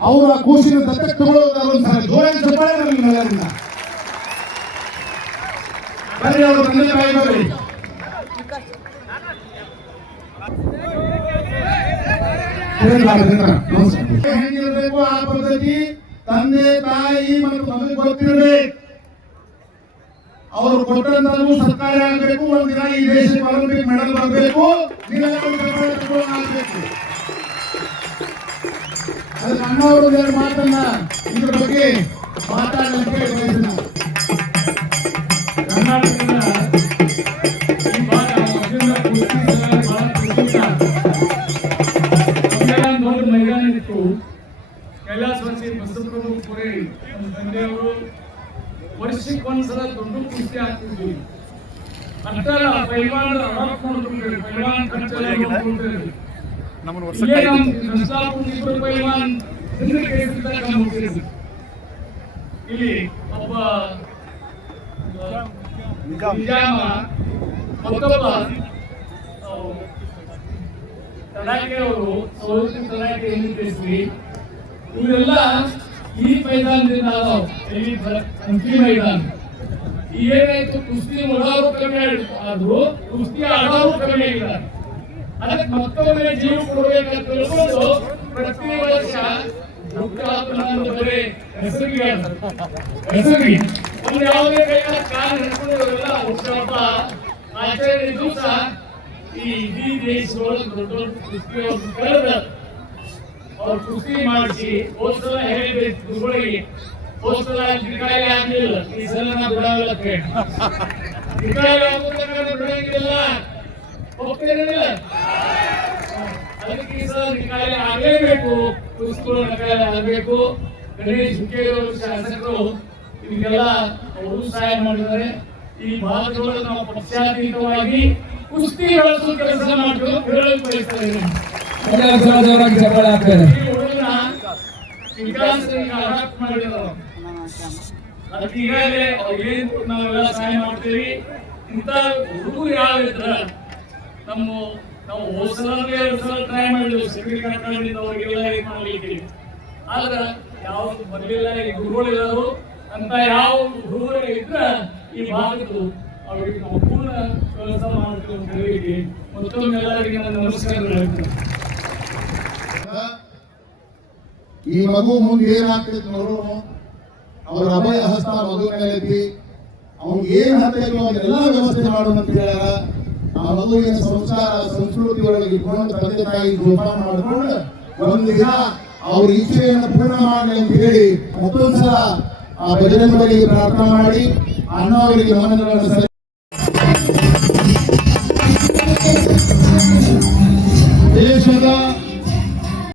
ಅವರ ಕೂಸಿನ ದತ್ತಕ್ಕೆ ತಗೊಳ್ಳೋದಾದ ಜೋರಾಗಿ ಚಪ್ಪಾಳೆ ಬರಲಿ ನಿಮ್ಮೆಲ್ಲರನ್ನ. ಬರ್ರಿ ಅವ್ರ ತಂದೆ ತಾಯಿ ಬರ್ರಿ. ಹೆಂಗಿರ್ಬೇಕು ಆ ಪದ್ಧತಿ ತಂದೆ ತಾಯಿ ಮತ್ತು ಮಗು ಗೊತ್ತಿರಬೇಕು. ಅವರು ಕೊಟ್ಟಂತೂ ಸರ್ಕಾರ ಆಗಬೇಕು, ಒಂದಿನ ಈ ದೇಶಕ್ಕೆ ಒಲಿಂಪಿಕ್ ಮೆಡಲ್ ಬರಬೇಕು, ಆಗಬೇಕು. ಅದಕ್ಕೆ ಅಣ್ಣ ಅವರು ಎರಡು ಮಾತನ್ನ ಇದ್ರ ಬಗ್ಗೆ ಮಾತಾಡಲಿಕ್ಕೆ ಬಯಸಿದ. ಕರ್ನಾಟಕದ ಈ ಭಾಗ ಮೊದಲಿನ ಕುಸ್ತಿ ಬಹಳ ಪ್ರಸಿದ್ಧ. ದೊಡ್ಡ ಮೈದಾನ ಇತ್ತು. ಕೈಲಾಸವಾಸಿ ಬಸವಪ್ರಭು ಪುರಿ ನಮ್ಮ ತಂದೆಯವರು ವರ್ಷಕ್ಕೊಂದ್ಸಲ ದೊಡ್ಡ ಕುಸ್ತಿ ಆಗ್ತಿದ್ವಿ. ಅಂತರ ಪೈಲ್ವಾನ್ ಪೈಲ್ವಾನ್ ಖರ್ಚೆಲ್ಲ ನೋಡ್ಕೊಳ್ತಿದ್ವಿ. ಪೈಲ್ವಾನ್ ಇಲ್ಲಿ ಒಬ್ಬ ನಿಜಾಮ ಮತ್ತೊಬ್ಬ ತಡಾಕೆಯವರು ತಡಾಕೆ ಎನ್ನಿಸಿ ಇವರೆಲ್ಲ ಈ ಮೈದಾನದಿಂದ ಹಂಪಿ ಮೈದಾನ ಏನಾಯ್ತು, ಕುಸ್ತಿ ನೋಡೋರು ಕಮ್ಮಿ ಆದ್ರು ಕುಸ್ತಿ ಆಡೋರು ಕಮ್ಮಿ ಆಗಿದ್ದಾರೆ. ಅದಕ್ಕೆ ಮತ್ತೊಮ್ಮೆ ಜೀವ ಕೊಡಬೇಕಂತ ತಿಳ್ಕೊಂಡು ಪ್ರತಿ ವರ್ಷ ಹೆಸರಿಗೆ ಒಂದು ಯಾವುದೇ ಕೈಗಳ ಕಾಲ ಹಿಡ್ಕೊಂಡವರೆಲ್ಲ ಹುಟ್ಟುಹಬ್ಬ ಆಚರಣೆ ದಿವಸ ಈ ಇಡೀ ದೇಶದೊಳಗೆ ದೊಡ್ಡ ದೊಡ್ಡ ಕುಸ್ತಿಯವ್ರನ್ನ ಕರೆದ ಅವ್ರು ಕುಸ್ತಿ ಮಾಡಿಸಿ ಹೋದ್ಸಲ ಹೇಳಿಬೇಕು ಗುರುಗಳಿಗೆ, ಹೋದ್ಸಲ ಗಿಡಕಾಯಿ ಆಗ್ಲಿಲ್ಲ, ಈ ಸಲ ನಾ ಬಿಡಾವಿಲ್ಲ ಕೇಳಿ ಗಿಡಕಾಯಿ ಆಗೋದಕ್ಕೆ ಬಿಡಂಗಿಲ್ಲ, ಹೋಗ್ತಿರಲಿಲ್ಲ. ಅದಕ್ಕೆ ಈ ಸಲ ಗಿಡಕಾಯಿ ಆಗಲೇಬೇಕು, ಕುಸ್ತಿಗಳು ನಕಾಯಿ ಆಗಬೇಕು. ಗಣೇಶ್ ಹುಕ್ಕೇರಿಯವರು ಶಾಸಕರು ಇದಕ್ಕೆಲ್ಲ ಅವರು ಸಹಾಯ ಮಾಡಿದ್ದಾರೆ. ಈ ಭಾಗದೊಳಗೆ ನಾವು ಪಕ್ಷಾತೀತವಾಗಿ ಕುಸ್ತಿ ಬೆಳೆಸುವ ಕೆಲಸ ಮಾಡಲು ಹೇಳಲು ಬಯಸ್ತಾ ಇದ್ದೇನೆ. ಅದಕ್ಕೆ ಈಗಾಗಲೇ ಏನ್ ನಾವೆಲ್ಲ ಸಹಾಯ ಮಾಡ್ತೀವಿ. ಇಂಥ ಹುಡುಗರು ಯಾವ ಇದ್ರ ನಾವು ಹೋದ್ಸಲ 2 ಸಲ ಟ್ರೈ ಮಾಡಿದ್ವಿ ಸೆಕ್ಯೂರಿಟಿ ಕಟ್ಟಡದಿಂದ ಅವರಿಗೆಲ್ಲ ಇದು ಮಾಡ್ಲಿಕ್ಕೆ. ಆದ್ರೆ ಯಾವ್ದು ಬರ್ಲಿಲ್ಲ. ಈ ಗುರುಗಳಿರೋರು ಅಂತ ಯಾವ ಹುಡುಗರು ಇದ್ರ ಈ ಭಾಗದ್ದು ಅವರಿಗೆ ನಾವು ಪೂರ್ಣ ಕೆಲಸ ಮಾಡ್ತೀವಿ ಅಂತ ಹೇಳಿ ಮತ್ತೊಮ್ಮೆ ಎಲ್ಲರಿಗೆ ನನ್ನ ನಮಸ್ಕಾರಗಳು ಹೇಳ್ತೀನಿ. ಈ ಮಗು ಮುಂದೆ ಏನಾಗ್ತೈತಿ ನೋಡೋಣ. ಅವರ ಅಭಯ ಹಸ್ತ ಮಗು ಮೇಲೆ ಐತಿ. ಅವ್ನಿಗೆ ಏನ್ ಹತ್ತೈತಿ ಅವನ್ನೆಲ್ಲ ವ್ಯವಸ್ಥೆ ಮಾಡೋಣ ಅಂತ ಹೇಳ್ಯಾರ. ಆ ಮಗುವಿನ ಸಂಸಾರ ಸಂಸ್ಕೃತಿ ಒಳಗೆ ಇಟ್ಕೊಂಡು ತಂದೆ ತಾಯಿ ಜೋಪಾನ ಮಾಡ್ಕೊಂಡು ಒಂದು ದಿನ ಅವ್ರ ಇಚ್ಛೆಯನ್ನು ಪೂರ್ಣ ಮಾಡಲಿ ಅಂತ ಹೇಳಿ ಮತ್ತೊಂದ್ಸಲ ಆ ಭಜನೆ ಬಗ್ಗೆ ಪ್ರಾರ್ಥನೆ ಮಾಡಿ ಅಣ್ಣ ಅವರಿಗೆ ನಮನಗಳನ್ನು